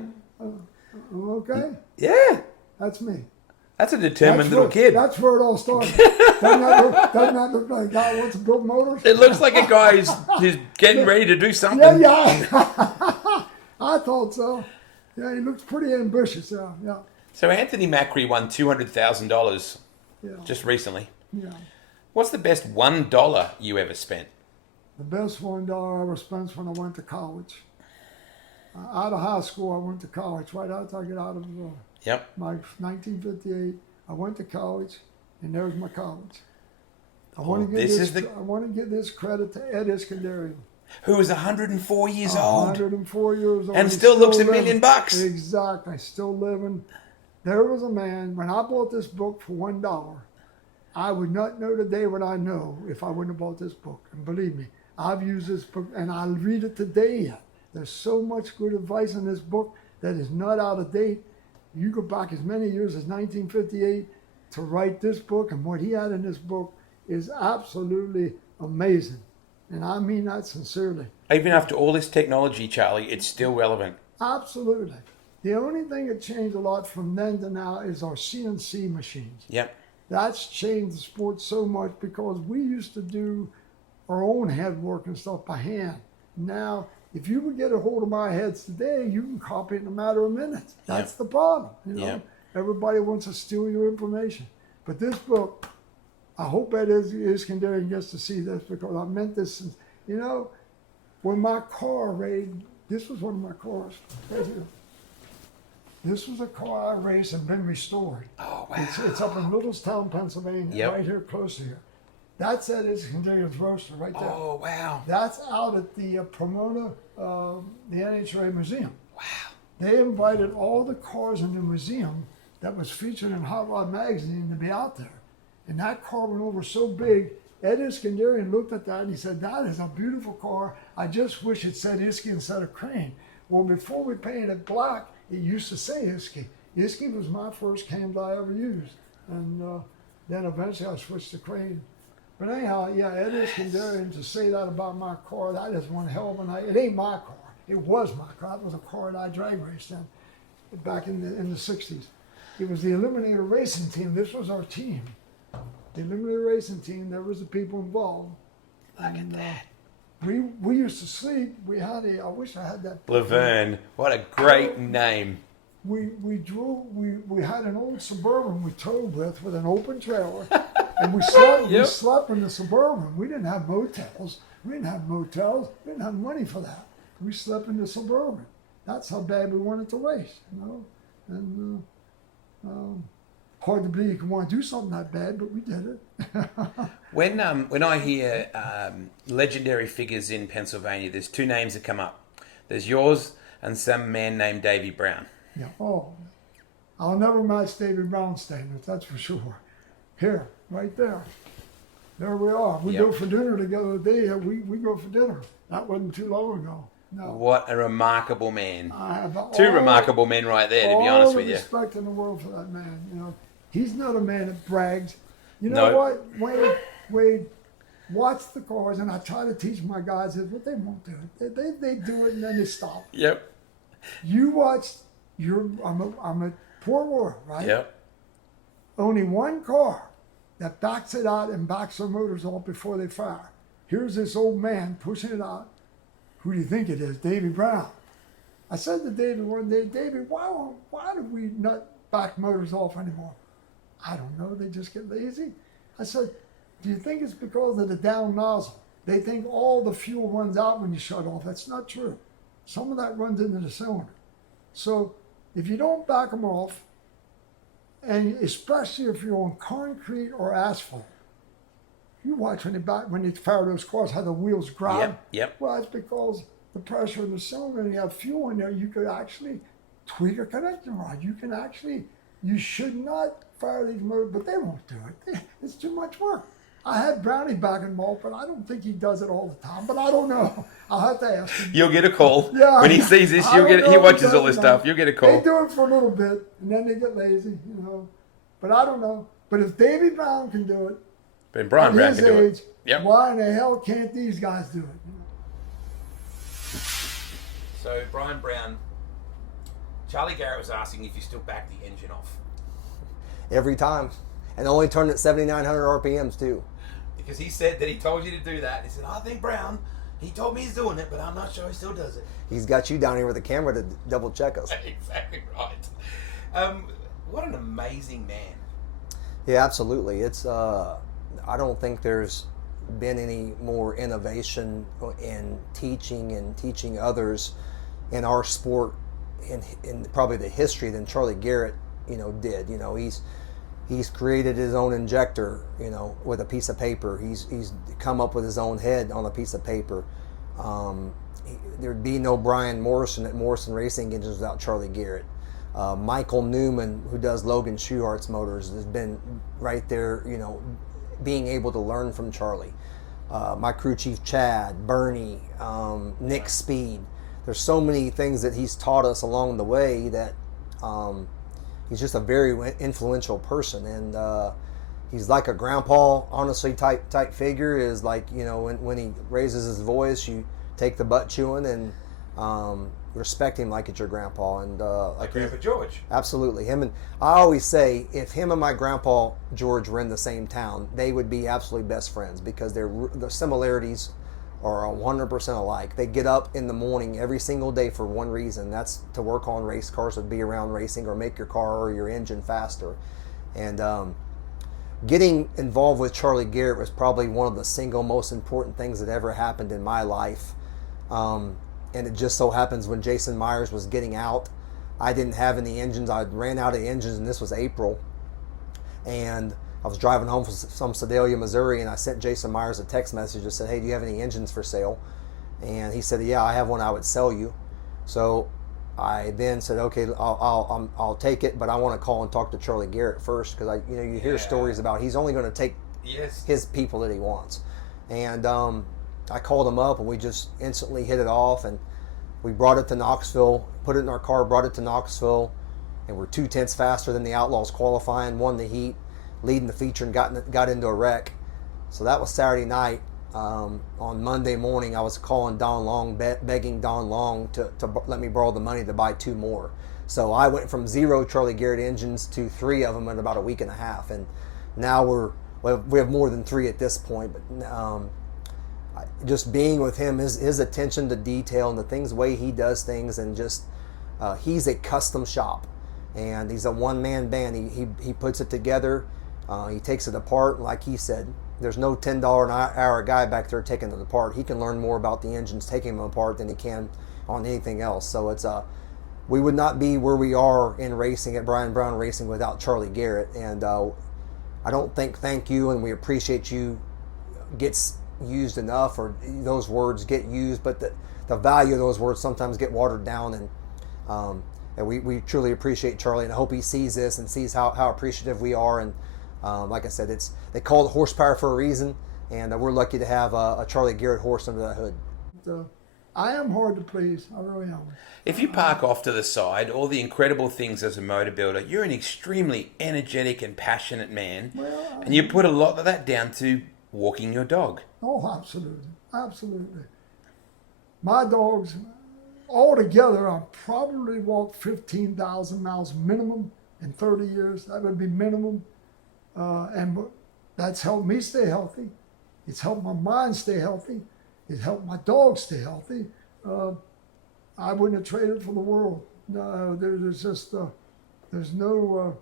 Okay? Yeah. That's me. That's a determined little kid. That's where it all started. doesn't that look like a guy who wants to build motors? It looks like a guy who's getting ready to do something. Yeah. I thought so. Yeah, he looks pretty ambitious. Yeah. So Anthony Macri won $200,000 just recently. Yeah. What's the best $1 you ever spent? The best $1 I ever spent when I went to college. Out of high school, I went to college. Right after I get out of my 1958, I went to college, and there's my college. I want to give this credit to Ed Iskandarian, who was 104 years old. 104 years old. And still looks $1 million. Exactly. Still living. There was a man, when I bought this book for $1, I would not know today what I know if I wouldn't have bought this book. And believe me, I've used this book, and I read it today yet. There's so much good advice in this book that is not out of date. You go back as many years as 1958 to write this book, and what he had in this book is absolutely amazing. And I mean that sincerely. Even after all this technology, Charlie, it's still relevant. Absolutely. The only thing that changed a lot from then to now is our CNC machines. Yep. That's changed the sport so much because we used to do our own head work and stuff by hand. Now, if you would get a hold of my heads today, you can copy it in a matter of minutes. That's the problem. Everybody wants to steal your information. But this book, I hope Ed Iskandarian gets to see this because I meant this since, you know, when my car raced, this was one of my cars right here. This was a car I raced and been restored. Oh, wow. It's up in Littlestown, Pennsylvania, right here close to here. That's Ed Iskandarian's roaster right there. Oh, wow. That's out at the Pomona, the NHRA Museum. Wow. They invited all the cars in the museum that was featured in Hot Rod magazine to be out there. And that car went over so big, Ed Iskandarian looked at that and he said, that is a beautiful car. I just wish it said Iski instead of Crane. Well, before we painted it black, it used to say Iski. Iski was my first cams I ever used. And then eventually I switched to Crane. But anyhow, yeah, Ed Iskandarian, to say that about my car, that is one hell of a night. It ain't my car. It was my car. It was a car that I drag raced in back in the 60s. It was the Eliminator Racing Team. This was our team. The Eliminator Racing Team, there was the people involved. Look at that. We used to sleep. We had I wish I had that. Laverne. What a great name. We had an old Suburban we towed with an open trailer. And we slept in the Suburban. We didn't have motels. We didn't have money for that. We slept in the Suburban. That's how bad we wanted to race, you know. And hard to believe you can want to do something that bad, but we did it. When I hear legendary figures in Pennsylvania, there's two names that come up. There's yours and some man named Davy Brown. Yeah. Oh, I'll never match Davy Brown's statements. That's for sure. Here, right there. There we are. We go for dinner together today. We go for dinner. That wasn't too long ago. No. What a remarkable man. I have two remarkable men right there, to be honest with you. All the respect in the world for that man. You know, he's not a man that brags. You know what, Wade, watch the cars, and I try to teach my guys this, but they won't do it. They do it and then they stop. Yep. You watch I'm a Port Royal, right? Yep. Only one car that backs it out and backs their motors off before they fire. Here's this old man pushing it out. Who do you think it is? Davy Brown. I said to Davy one day, Davy, why do we not back motors off anymore? I don't know, they just get lazy. I said, do you think it's because of the down nozzle? They think all the fuel runs out when you shut off. That's not true. Some of that runs into the cylinder. So if you don't back them off, and especially if you're on concrete or asphalt, you watch when they fire those cars, how the wheels grind. Yep. Well, it's because the pressure in the cylinder, and you have fuel in there, you could actually tweak a connecting rod. You should not fire these motors, but they won't do it. It's too much work. I had Brownie back in Malt, but I don't think he does it all the time. But I don't know. I'll have to ask him. You'll get a call. When he sees this, he watches all this stuff. You'll get a call. They do it for a little bit, and then they get lazy, you know. But I don't know. But if Davy Brown can do it, but Brian Brown can do it. Yep. Why in the hell can't these guys do it? So Brian Brown, Charlie Garrett was asking if you still back the engine off. Every time. And only turned at 7,900 RPMs too. Because he said that he told you to do that. He said, I think Brown, he told me he's doing it, but I'm not sure he still does it. He's got you down here with a camera to double check us. Exactly right. What an amazing man. Yeah, absolutely. It's I don't think there's been any more innovation in teaching others in our sport in probably the history than Charlie Garrett, did. He's created his own injector, with a piece of paper. He's come up with his own head on a piece of paper. There'd be no Brian Morrison at Morrison Racing Engines without Charlie Garrett. Michael Newman, who does Logan Schuhart's motors, has been right there, being able to learn from Charlie. My crew chief Chad, Bernie, Nick Speed. There's so many things that he's taught us along the way that he's just a very influential person, and he's like a grandpa, honestly, type figure. Is like, when he raises his voice, you take the butt chewing and respect him like it's your grandpa. And like Grandpa George. Absolutely. I always say, if him and my grandpa George were in the same town, they would be absolutely best friends, because the similarities are 100% alike. They get up in the morning every single day for one reason. That's to work on race cars, or be around racing, or make your car or your engine faster. And getting involved with Charlie Garrett was probably one of the single most important things that ever happened in my life. And it just so happens when Jason Myers was getting out, I didn't have any engines. I ran out of engines, and this was April. And I was driving home from Sedalia, Missouri, and I sent Jason Myers a text message that said, "Hey, do you have any engines for sale?" And he said, "Yeah, I have one I would sell you." So I then said, "Okay, I'll take it, but I want to call and talk to Charlie Garrett first, because you hear stories about he's only going to take his people that he wants." And I called him up, and we just instantly hit it off, and we brought it to Knoxville, put it in our car, brought it to Knoxville, and we're 2/10 faster than the Outlaws qualifying, won the heat, leading the feature, and got into a wreck. So that was Saturday night. On Monday morning, I was calling Don Long, begging Don Long to let me borrow the money to buy 2 more. So I went from 0 Charlie Garrett engines to 3 of them in about a week and a half, and now we have more than 3 at this point. But just being with him, his attention to detail and the way he does things, and just he's a custom shop, and he's a one-man band. He puts it together, he takes it apart, and like he said, there's no $10 an hour guy back there taking it apart. He can learn more about the engines taking them apart than he can on anything else. So it's we would not be where we are in racing at Brian Brown Racing without Charlie Garrett, and I don't think "thank you" and "we appreciate you" gets used enough, or those words get used, but the value of those words sometimes get watered down, and we truly appreciate Charlie, and I hope he sees this and sees how appreciative we are. And like I said, they call it horsepower for a reason, and we're lucky to have a Charlie Garrett horse under that hood. I am hard to please. I really am. If you park off to the side, all the incredible things as a motor builder, you're an extremely energetic and passionate man, and you put a lot of that down to walking your dog. Oh, absolutely. Absolutely. My dogs, altogether, I probably walked 15,000 miles minimum in 30 years. That would be minimum. And that's helped me stay healthy. It's helped my mind stay healthy. It helped my dog stay healthy. I wouldn't have traded for the world. No, there's just, there's no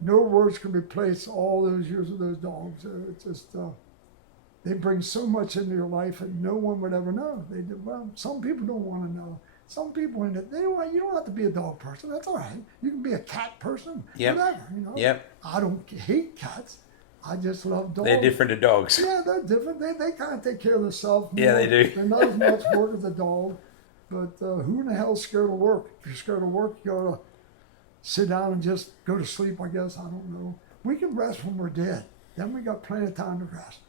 words can replace all those years of those dogs. It's just, they bring so much into your life, and no one would ever know. Well, some people don't want to know. Some people you don't have to be a dog person. That's all right. You can be a cat person. Whatever. Yep. I don't hate cats. I just love dogs. They're different to dogs. Yeah, they're different. They kind of take care of themselves. Yeah, they do. They're not as much work as a dog. But who in the hell's scared of work? If you're scared of work, you ought to sit down and just go to sleep, I guess. I don't know. We can rest when we're dead. Then we got plenty of time to rest.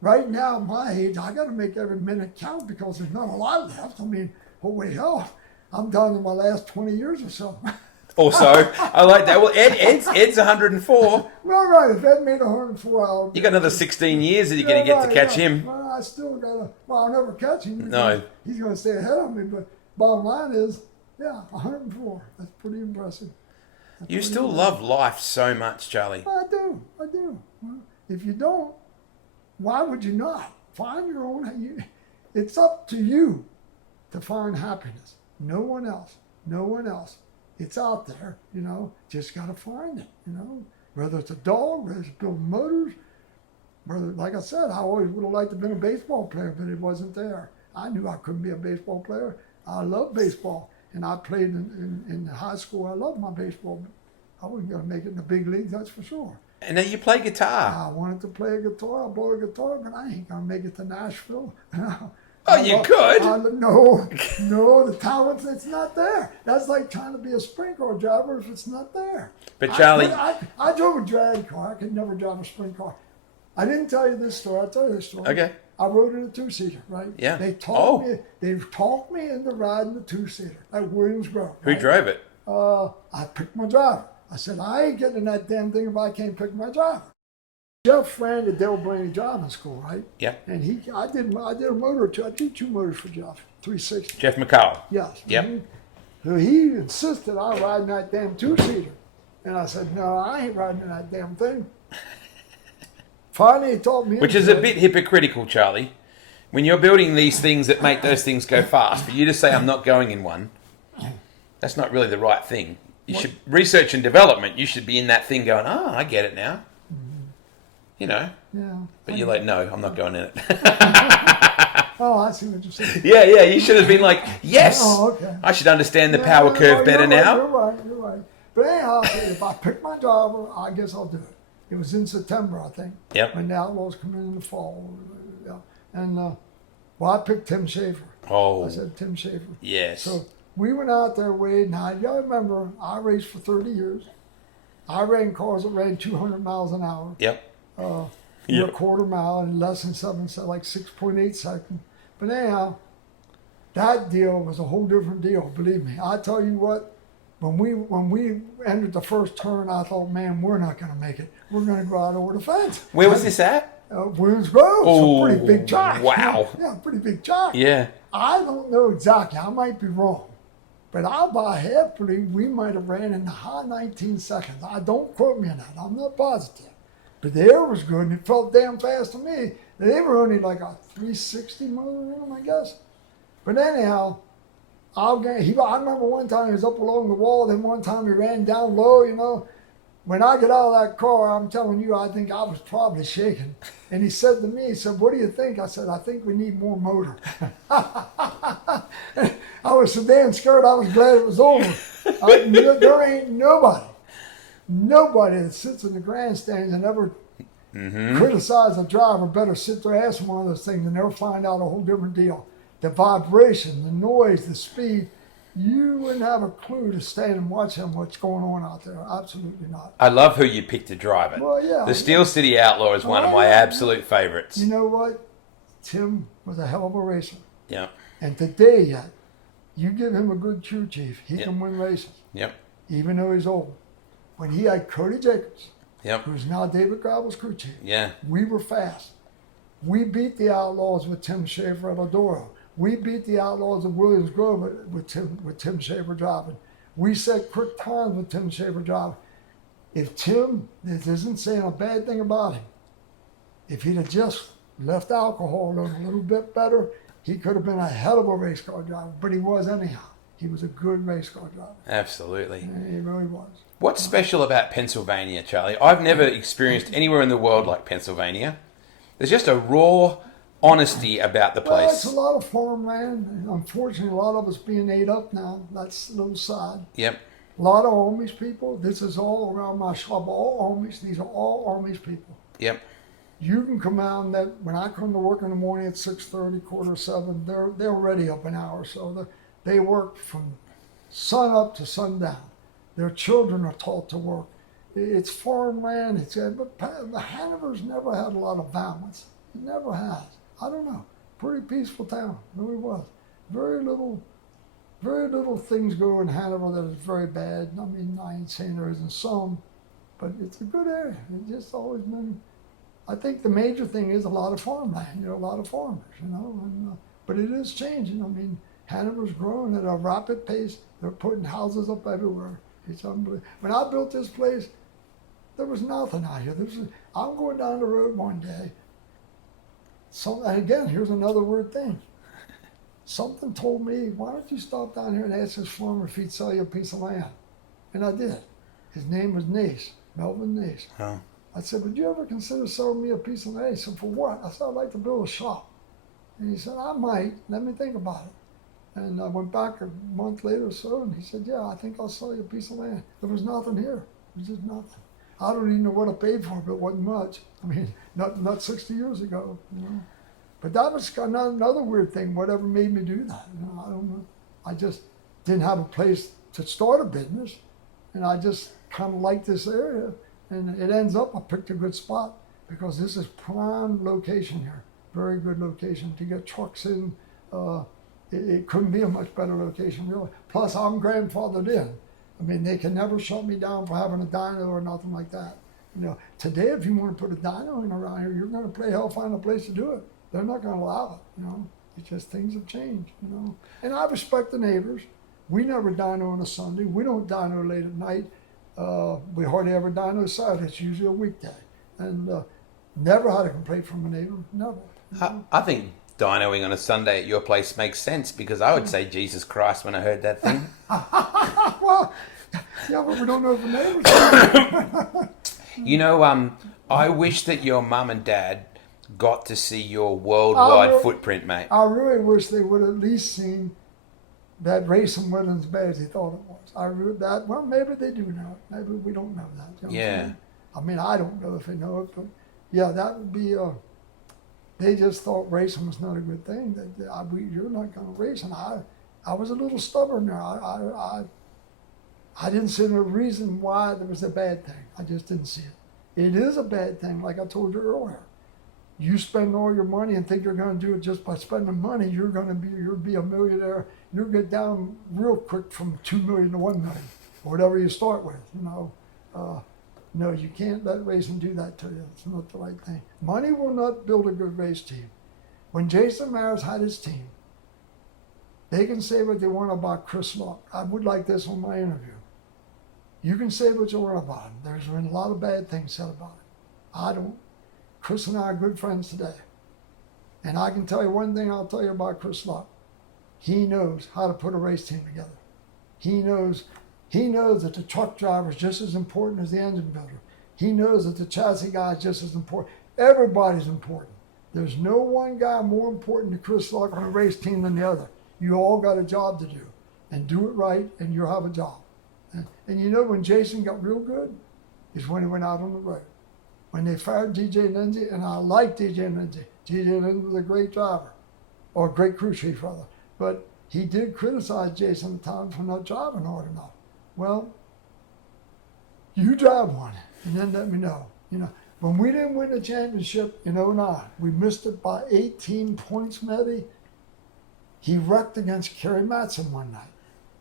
Right now, at my age, I got to make every minute count, because there's not a lot left. I mean, holy hell, I'm down to my last 20 years or so. Also, I like that. Well, Ed's 104. Well, right. If Ed made 104, You got another 16 years that you're going to get to catch him. Well, I still got to. Well, I'll never catch him. No. He's going to stay ahead of me. But bottom line is, 104. That's pretty impressive. You still love life so much, Charlie. I do. Well, if you don't, why would you not? Find your own. It's up to you to find happiness. No one else. It's out there, just got to find it, Whether it's a dog, whether it's building motors, whether, like I said, I always would have liked to have been a baseball player, but it wasn't there. I knew I couldn't be a baseball player. I love baseball, and I played in high school. I loved my baseball, but I wasn't going to make it in the big leagues, that's for sure. And now you play guitar. I wanted to play a guitar. I bought a guitar, but I ain't going to make it to Nashville. Oh, you could? No, the talent, it's not there. That's like trying to be a sprint car driver if it's not there. But Charlie... I drove a drag car. I could never drive a sprint car. I didn't tell you this story. I'll tell you this story. Okay. I rode in a 2-seater, right? Yeah. They talked me into riding the 2-seater at Williams Grove. Who drove it? I picked my driver. I said, I ain't getting in that damn thing if I can't pick my driver. Jeff ran the Dale Blaney driving school, right? Yeah. And I did a motor or two. I did 2 motors for Jeff, 360. Jeff McCall. Yes. Yep. So he insisted I ride in that damn 2-seater. And I said, no, I ain't riding in that damn thing. Finally, he told me. Which is a bit hypocritical, Charlie. When you're building these things that make those things go fast, for you to say I'm not going in one, that's not really the right thing. You should research and development. You should be in that thing going, I get it now. you know. Yeah. But you're like, no, I'm not going in it. Oh, I see what you're saying. Yeah, you should have been like, yes, Oh, okay. I should understand the power curve better now. You're right. But anyhow, if I pick my driver, I guess I'll do it. It was in September, I think. Yep. When the Outlaws come in the fall. Yeah. And, well, I picked Tim Schaefer. Oh. I said Tim Schaefer. Yes. So we went out there, Wade. Now, y'all remember, I raced for 30 years. I ran cars that ran 200 miles an hour. Yep. A quarter mile in less than 7, so like 6.8 seconds. But anyhow, that deal was a whole different deal. Believe me. I tell you what, when we entered the first turn, I thought, man, we're not going to make it. We're going to go out over the fence. Where was this at? Williams Grove. Oh, a pretty big track. wow. Yeah, pretty big track. Yeah. I don't know exactly. I might be wrong. But I about half believe we might have ran in the high 19 seconds. I don't quote me on that. I'm not positive. But the air was good, and it felt damn fast to me. They were only like a 360 motor in them, I guess. But anyhow, I remember one time he was up along the wall, then one time he ran down low, you know. When I get out of that car, I'm telling you, I think I was probably shaking. And he said to me, he said, what do you think? I said, I think we need more motor. I was so damn scared, I was glad it was over. There ain't nobody that sits in the grandstands and ever criticize a driver better sit their ass in one of those things and they'll find out a whole different deal. The vibration, the noise, the speed, you wouldn't have a clue to stand and watch him what's going on out there. Absolutely not. I love who you picked to drive it. Well, yeah. The Steel City Outlaw is one of my absolute favorites. You know what? Tim was a hell of a racer. Yeah. And today yet, you give him a good crew chief, he can win races. Yep. Even though he's old. When he had Cody Jacobs, Yep. who's now David Gravel's crew chief, Yeah. we were fast. We beat the Outlaws with Tim Schaefer at Eldora. We beat the Outlaws of Williams Grove with Tim Schaefer driving. We set quick times with Tim Schaefer driving. If Tim, this isn't saying a bad thing about him, if he'd have just left alcohol a little bit better, he could have been a hell of a race car driver. But he was anyhow. He was a good race car driver. Absolutely. And he really was. What's special about Pennsylvania, Charlie? I've never experienced anywhere in the world like Pennsylvania. There's just a raw honesty about the Well, place. it's a lot of farmland. And unfortunately, a lot of it's being ate up now. That's a little sad. Yep. A lot of Amish people. This is all around my shop. All Amish. These are all Amish people. Yep. You can come out and when I come to work in the morning at 6:30, 6:45, they're already up an hour. So they work from sun up to sundown. Their children are taught to work. It's farmland. But Hanover's never had a lot of violence. It never has. I don't know. Pretty peaceful town. It really was. Very little things go in Hanover that is very bad. I mean, I ain't saying there isn't some, but it's a good area. It's just always been. I think the major thing is a lot of farmland. A lot of farmers. But it is changing. I mean, Hanover's growing at a rapid pace. They're putting houses up everywhere. It's unbelievable. When I built this place, there was nothing out here. I'm going down the road one day. And again, here's another weird thing. Something told me, why don't you stop down here and ask this farmer if he'd sell you a piece of land? And I did. His name was Nace, Melvin Nace. Oh. I said, would you ever consider selling me a piece of land? He said, for what? I said, I'd like to build a shop. And he said, I might. Let me think about it. And I went back a month later or so, and he said, yeah, I think I'll sell you a piece of land. There was nothing here. There was just nothing. I don't even know what I paid for it, but it wasn't much. I mean, not 60 years ago, But that was another weird thing. Whatever made me do that, I don't know. I just didn't have a place to start a business, and I just kind of liked this area. And it ends up, I picked a good spot because this is prime location here. Very good location to get trucks in. It couldn't be a much better location, really. Plus, I'm grandfathered in. I mean, they can never shut me down for having a dyno or nothing like that. Today, if you want to put a dyno in around here, you're going to play hell find a place to do it. They're not going to allow it, It's just things have changed, And I respect the neighbors. We never dyno on a Sunday. We don't dyno late at night. We hardly ever dyno Saturday. It's usually a weekday. And never had a complaint from a neighbor. Never. I think dynoing on a Sunday at your place makes sense because I would say Jesus Christ when I heard that thing. Well, yeah, but we don't know if the neighbors. I wish that your mum and dad got to see your worldwide footprint, mate. I really wish they would have at least seen that racing wasn't as bad as he thought it was. Well, maybe they do know it. Maybe we don't know that. You know what I'm saying? I mean, I don't know if they know it, but yeah, that would be. They just thought racing was not a good thing. You're not going to race, and I was a little stubborn there. I didn't see no reason why there was a bad thing. I just didn't see it. It is a bad thing, like I told you earlier. You spend all your money and think you're going to do it just by spending money. You'll be a millionaire. You'll get down real quick from 2 million to 1 million, or whatever you start with. No, you can't let racing do that to you. It's not the right thing. Money will not build a good race team. When Jason Myers had his team, they can say what they want about Chris Luck. I would like this on my interview. You can say what you want about him. There's been a lot of bad things said about him. I don't. Chris and I are good friends today. And I can tell you one thing I'll tell you about Chris Luck. He knows how to put a race team together. He knows that the truck driver is just as important as the engine builder. He knows that the chassis guy is just as important. Everybody's important. There's no one guy more important to Chris Luck on a race team than the other. You all got a job to do. And do it right, and you'll have a job. And you know when Jason got real good is when he went out on the road. When they fired DJ Lindsay, and I like DJ Lindsay. DJ Lindsay was a great driver, or a great crew chief rather. But he did criticize Jason at times for not driving hard enough. Well, you drive one, and then let me know. When we didn't win the championship in 2009, we missed it by 18 points maybe. He wrecked against Kerry Matson one night,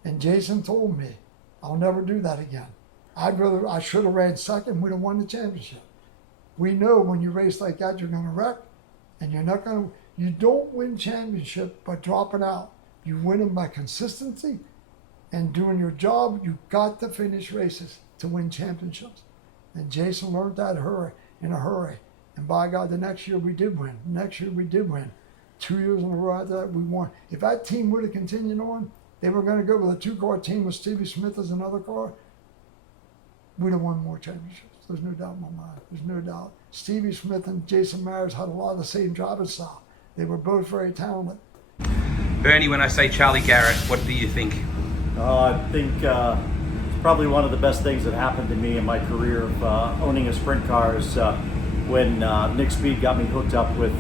and Jason told me, I'll never do that again. I should have ran second, we'd have won the championship. We know when you race like that, you're going to wreck, and you don't win championship by dropping out. You win them by consistency and doing your job. You've got to finish races to win championships. And Jason learned that in a hurry. And by God, the next year we did win. 2 years in a row after that, we won. If that team would have continued on, they were going to go with a 2-car team with Stevie Smith as another car, we'd have won more championships. There's no doubt in my mind. There's no doubt. Stevie Smith and Jason Myers had a lot of the same driving style. They were both very talented. Bernie, when I say Charlie Garrett, what do you think? I think it's probably one of the best things that happened to me in my career of owning a sprint car is when Nick Speed got me hooked up with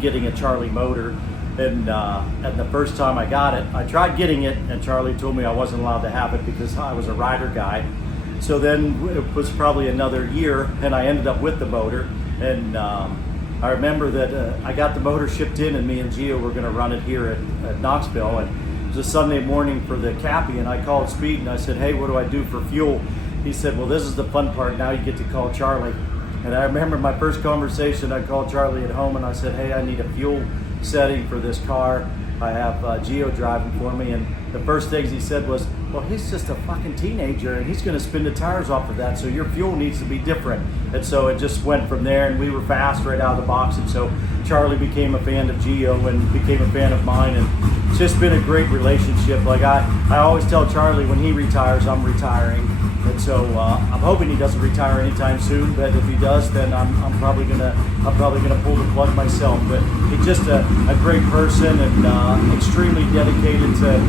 getting a Charlie motor. And the first time I got it, I tried getting it, and Charlie told me I wasn't allowed to have it because I was a rider guy. So then it was probably another year, and I ended up with the motor. And I remember that I got the motor shipped in, and me and Gio were going to run it here at Knoxville. And it was a Sunday morning for the Cappy, and I called Speed and I said, hey, what do I do for fuel? He said, well, this is the fun part. Now you get to call Charlie. And I remember my first conversation, I called Charlie at home and I said, hey, I need a fuel setting for this car. I have Gio driving for me. And the first things he said was, well, he's just a fucking teenager and he's going to spin the tires off of that, so your fuel needs to be different. And so it just went from there, and we were fast right out of the box. And so Charlie became a fan of Gio and became a fan of mine, and it's just been a great relationship. Like I always tell Charlie, when he retires, I'm retiring. And so I'm hoping he doesn't retire anytime soon, but if he does, then I'm probably gonna pull the plug myself. But he's just a great person and extremely dedicated to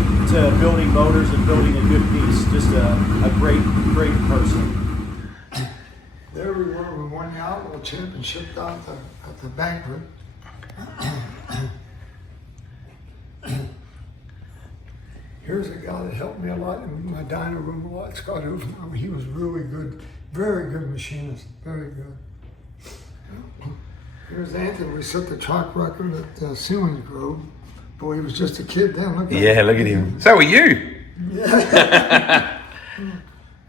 building motors and building a good piece. Just a great person. There we were. We won the Outlaw Championship down at the banquet. Here's a guy that helped me a lot in my dyno room a lot, Scott Hoover. He was really good, very good machinist, very good. Here's Anthony. We set the track record at Sealands Grove. Boy, he was just a kid then. Look at him. So were you. Yeah.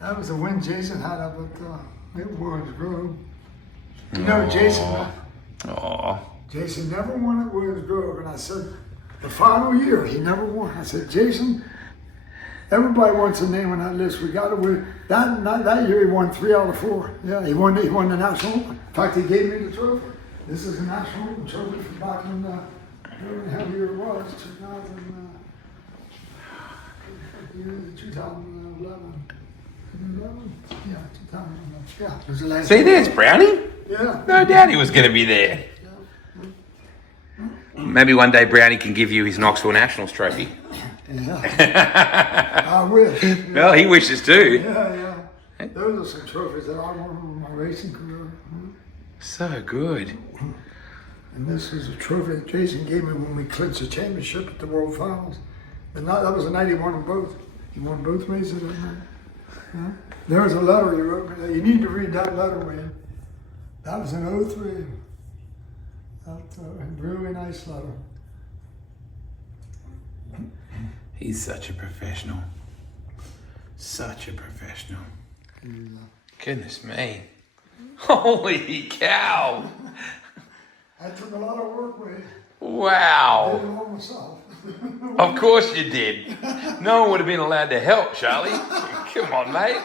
That was a win Jason had up at Williams Grove. You know, Jason never won at Williams Grove, and I said, the final year, he never won. I said, Jason, everybody wants a name on that list. We got to win. That year, he won 3 out of 4. Yeah, he won the national open. In fact, he gave me the trophy. This is a national open trophy from back in, I don't know how year it was, 2011. 2011? Yeah, 2011. Yeah, it was the last See, year. there's Brownie. Yeah. No doubt he was going to be there. Maybe one day Brownie can give you his Knoxville Nationals trophy. Yeah. I wish. Well, he wishes too. Yeah. Those are some trophies that I won in my racing career. So good. And this is a trophy that Jason gave me when we clinched the championship at the World Finals. But that was a night he won them both. He won both races that night. Yeah. There was a letter he wrote me. You need to read that letter, Wayne. That was in '03. That's a really nice letter. He's such a professional. Such a professional. Goodness me. Holy cow. That took a lot of work, Wayne. I did Wow. it all myself. Of course you did. No one would have been allowed to help, Charlie. Come on, mate.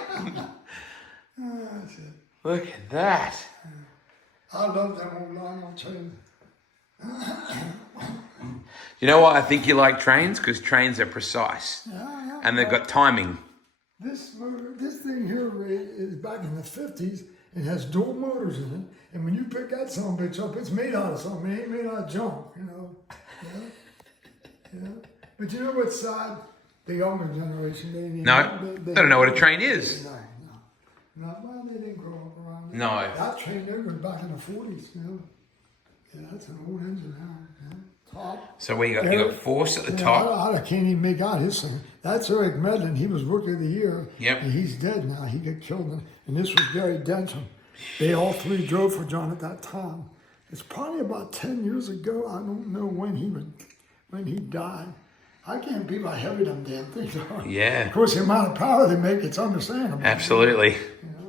That's it. Look at that. I love them old Lionel trains. You know why I think you like trains? Because trains are precise. Yeah. And they've got timing. This motor, this thing here, Ray, is back in the 50s and has dual motors in it. And when you pick that son of a bitch up, it's made out of something. It ain't made out of junk, you know. Yeah. But you know what's sad? The younger generation, They don't know what a train is. No, well, they didn't grow up around it. No. That train there was back in the 40s, you know. Yeah, that's an old engine now. Yeah. Top. So where you got force at the top. I can't even make out his thing. That's Eric Medlin. He was Rookie of the Year. Yep. And he's dead now. He got killed. And this was Gary Denton. They all three drove for John at that time. It's probably about 10 years ago. I don't know when he died. I can't believe how heavy them damn things are. Yeah. Of course, the amount of power they make, it's understandable. Absolutely.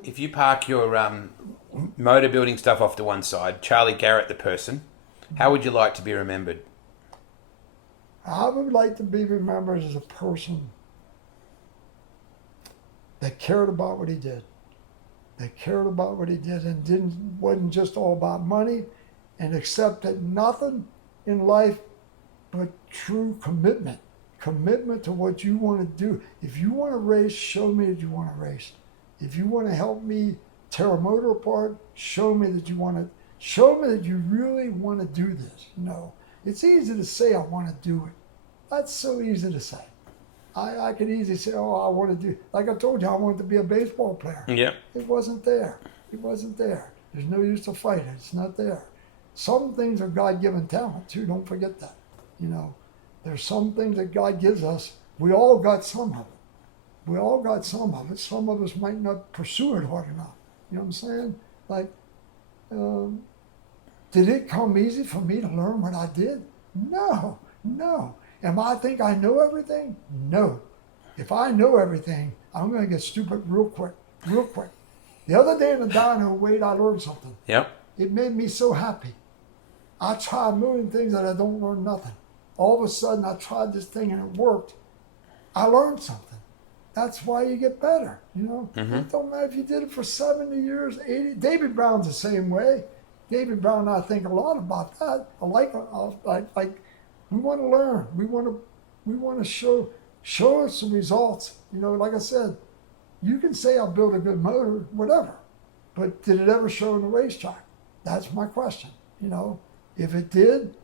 If you park your motor building stuff off to one side, Charlie Garrett the person, how would you like to be remembered? I would like to be remembered as a person that cared about what he did. That cared about what he did and wasn't just all about money, and accepted nothing in life but true commitment. Commitment to what you want to do. If you want to race, show me that you want to race. If you want to help me tear a motor apart, show me that you want to. Show me that you really want to do this. No, it's easy to say I want to do it. That's so easy to say. I could easily say, oh, I want to do. Like I told you, I wanted to be a baseball player. Yeah. It wasn't there. It wasn't there. There's no use to fight it. It's not there. Some things are God-given talent too. Don't forget that. You know, there's some things that God gives us. We all got some of it. We all got some of it. Some of us might not pursue it hard enough. You know what I'm saying? Like, did it come easy for me to learn what I did? No. Am I think I know everything? No. If I know everything, I'm going to get stupid real quick. The other day in the dyno, Wade, I learned something. Yep. It made me so happy. I try a million things that I don't learn nothing. All of a sudden, I tried this thing and it worked. I learned something. That's why you get better, you know? It don't matter if you did it for 70 years, 80. David Brown's the same way. David Brown and I think a lot about that. I like we want to learn. We want to show us some results. You know, like I said, you can say I built a good motor, whatever, but did it ever show in the racetrack? That's my question. You know, if it did,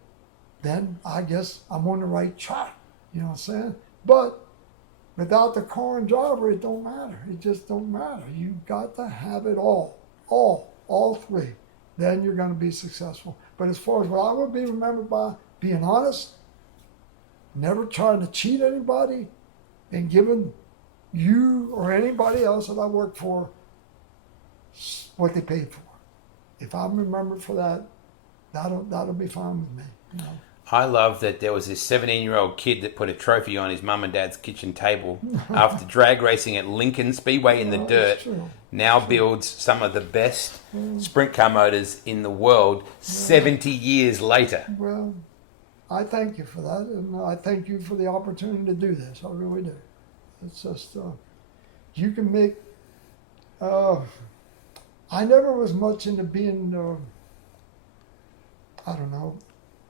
then I guess I'm on the right track. You know what I'm saying? But without the car and driver, it don't matter. It just don't matter. You got to have it all three. Then you're going to be successful. But as far as what I would be remembered by, being honest, never trying to cheat anybody, and giving you or anybody else that I work for what they paid for. If I'm remembered for that, that'll be fine with me. You know? I love that there was this 17-year-old kid that put a trophy on his mum and dad's kitchen table after drag racing at Lincoln Speedway in the dirt. Now builds some of the best sprint car motors in the world 70 years later. Well, I thank you for that, and I thank you for the opportunity to do this. I really do. It's just, you can make, I never was much into being, I don't know,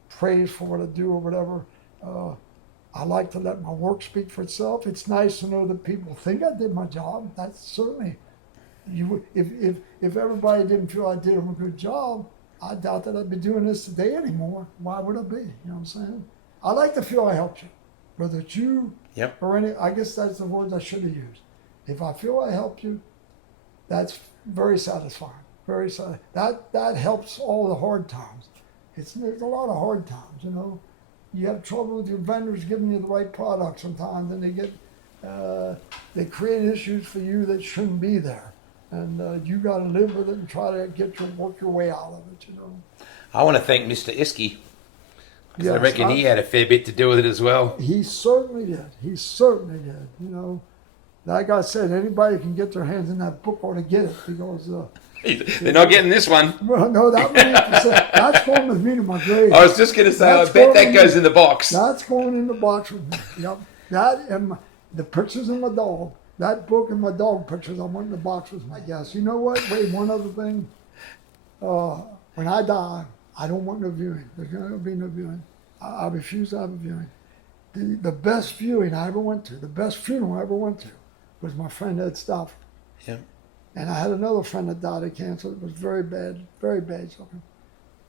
praised for what I do or whatever. I like to let my work speak for itself. It's nice to know that people think I did my job. That's certainly, If everybody didn't feel I did a good job, I doubt that I'd be doing this today anymore. Why would I be? You know what I'm saying? I like to feel I helped you, whether it's you or any. I guess that's the words I should have used. If I feel I helped you, that's very satisfying. Very that helps all the hard times. There's a lot of hard times, you know. You have trouble with your vendors giving you the right product sometimes, and they create issues for you that shouldn't be there, and you got to live with it and try to work your way out of it, you know. I want to thank Mr. Iskey, because Yes, I reckon he had a fair bit to do with it as well. He certainly did. He certainly did. You know, like I said, anybody can get their hands in that book ought to get it, because They're not getting this one. well, no, that's going with me to my grave. I was just going to say, I bet that goes in the box. That's going in the box with me. Yep. That and the pictures of my dog. That book and my dog pictures, I want in the box with my guess. You know what? Wait, one other thing. When I die, I don't want no viewing. There's going to be no viewing. I refuse to have a viewing. The best viewing I ever went to, the best funeral I ever went to, was my friend Ed Stafford. Yeah. And I had another friend that died of cancer. It was very bad something.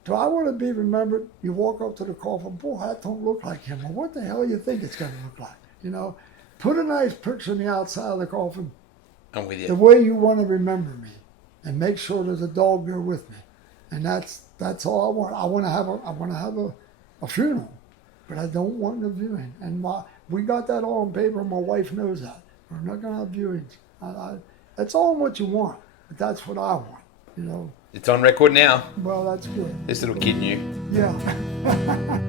Do I want to be remembered? You walk up to the coffin, boy, that don't look like him. Well, what the hell do you think it's going to look like? You know, put a nice picture on the outside of the coffin. I'm with you. The way you want to remember me, and make sure there's a dog there with me. And that's all I want. I want to have a funeral, but I don't want no viewing. And we got that all on paper. My wife knows that. We're not going to have viewings. That's all what you want, but that's what I want, you know. It's on record now. Well, that's good. This little kid knew. Yeah.